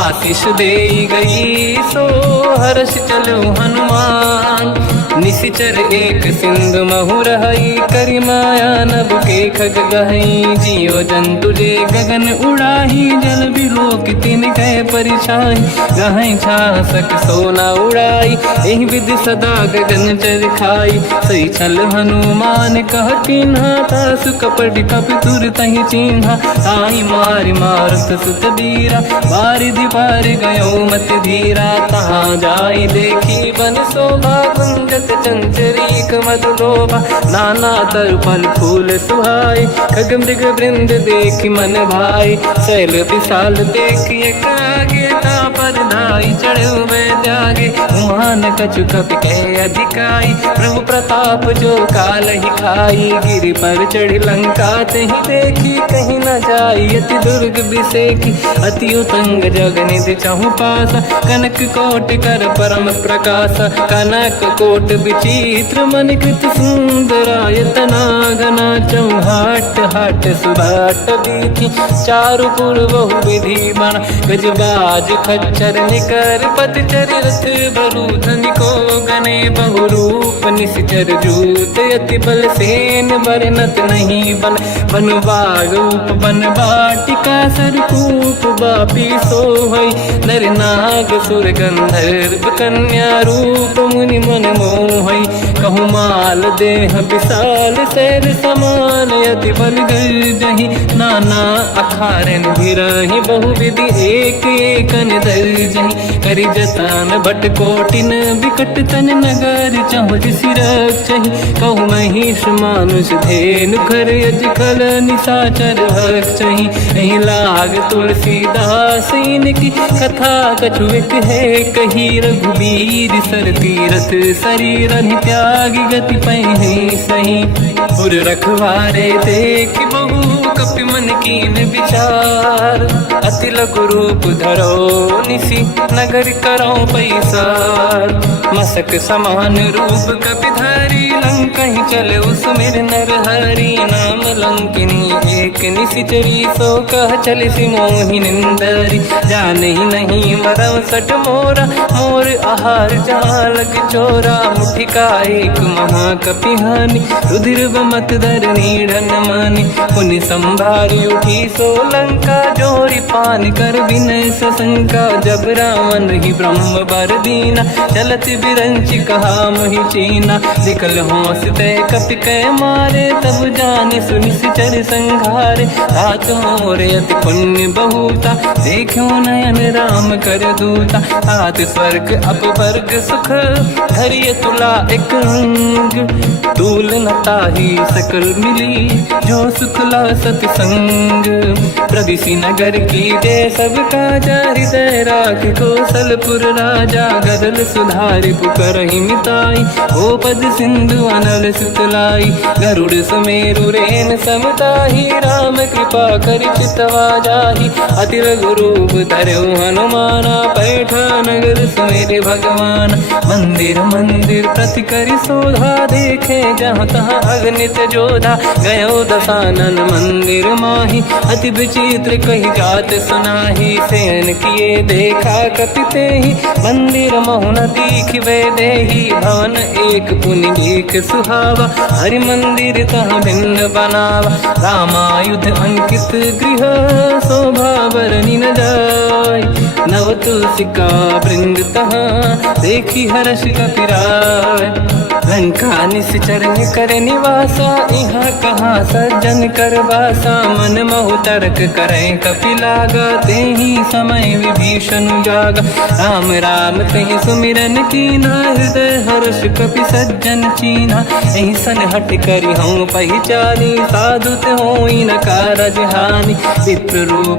आशीष दे गई सो हर्ष चलो हनुमान निशिचर एक सिंधु महु रहई करि माया नभ के खग गहई जीव जंतु जे गगन उड़ाही जल बिलोक तिन कह परिछाई गहई छासक सोना उड़ाई एहि विधि सदा गगन चर खाई सही छल हनुमान कह किन्हा तासु कपट कपि तुर तहि चिन्हा आई मारि मारुत सुत बीरा बारिधि पार गयो मत धीरा तहाँ जाई देखी बन शोभा कुंजत चंचरीक मधुलोभा नाना तरु फल फूल सुहाई खग मृग वृंद देख मन भाई शैल विशाल देखिए कागे पर धाई चढ़ो मैं त्यागे उमान कछु कपि कह अधिकाई प्रभु प्रताप जो काल ही खाई गिरि पर चढ़ लंका तहि देखी कहीं न जाई अति दुर्ग बिसेखी अति उतंग जग निधि चहु पासा कनक कोट कर परम प्रकाश कनक कोट विचित्र मन कृत सुंदरायतना घना चौहाट हाट सुभाट बीथी चारु पुर बहु विधि बन गजबाज खच्चर निकर पतचर रथ बरु धनिको गने बहु रूप निश्चर जूत अति बल सेन बरनत नहीं बन बन बाग उप बन बाटिका सरकूप बापी सोहई नर नाग सुर गंधर्व कन्या रूप मुनि मन मोहई कहु माल देह विशाल शैल समान यति बल गर्जहि नाना अखारन भिरहि बहु विधि एक एकन दर्जहि करि जतान भट कोटिन विकट तन नगर चहुज सिरक्षहि कहु महिष मानुष धेनु खर यज खल निशाचर भक्षहि एहि लाग तुलसीदास इनकी कथा कछुक है कही रघुबीर सर तीरथ शरीर त्याग गति पहि सही उर रखवारे देख बहु कपि मन कीन विचार, अति लघु रूप धरो निसी नगर करो पैसार। मसक समान रूप कपि धरी लंका ही चले उसमें नर हरि नाम लंकिनी एक निशिचरी सो कह चले सि मोहि निंदरी। जान ही नहीं मरम सट मोरा मोर आहार जहाँ लग चोरा, मुठिका एक महाकपि हानि रुधिर बमत धरनी ढन मानी। पुनि संभारी उठी सो लंका जोरी पान कर विनय सशंका। जब रावण ही ब्रह्म बर दीना चलत बिरंच कहा मोहि चीना। निकल होश तय कपि कै मारे तब जाने सुनिश्चर संघारे। तात मोरे अति पुण्य बहुता देखो नयन राम कर दूता। तात स्वर्ग अपवर्ग सुख धरिय तुला एक अंग, तूल न ताहि सकल मिली जो सुखला सतसंग। प्रदिशि नगर की जय सब काजा हृदय राख कौशलपुर राजा। गदल सुधारि पुकरहि मिताई ओ पद सिंधु अनल सुतलाई। गरुड़ सुमेरु रेन समताहि राम कृपा कर चितवा जाहि। अति लघु रूप धरौ हनुमाना पैठा नगर सुमेरे भगवान। मंदिर मंदिर प्रति करि शोधा देखे जहाँ तहाँ अगणित जोधा। गयो दशानन मंदिर माहि अति विचित्र कही जात सुनाहि। सेन किए देखा कपि तेहि मंदिर महु न दीखिबे देहि। भवन एक पुनि एक सुहावा हरि मंदिर तहाँ भिन्न बनावा। रामायुध अंकित गृह शोभा बरनि न जाय। नव तुलसिका वृंद तहाँ देखी हर्ष कपि राय। लंका निश्चर कर निवासा यहाँ कहाँ सज्जन कर वासा। मन महु तर्क करें कपि लागा तेहि समय विभीषण जागा। राम राम तेहि सुमिरन कीना हृदय हर्ष कपि सज्जन चीना। एहि सन हट करि हूँ पहिचानी साधु ते होई न कारज हानि। विप्र रूप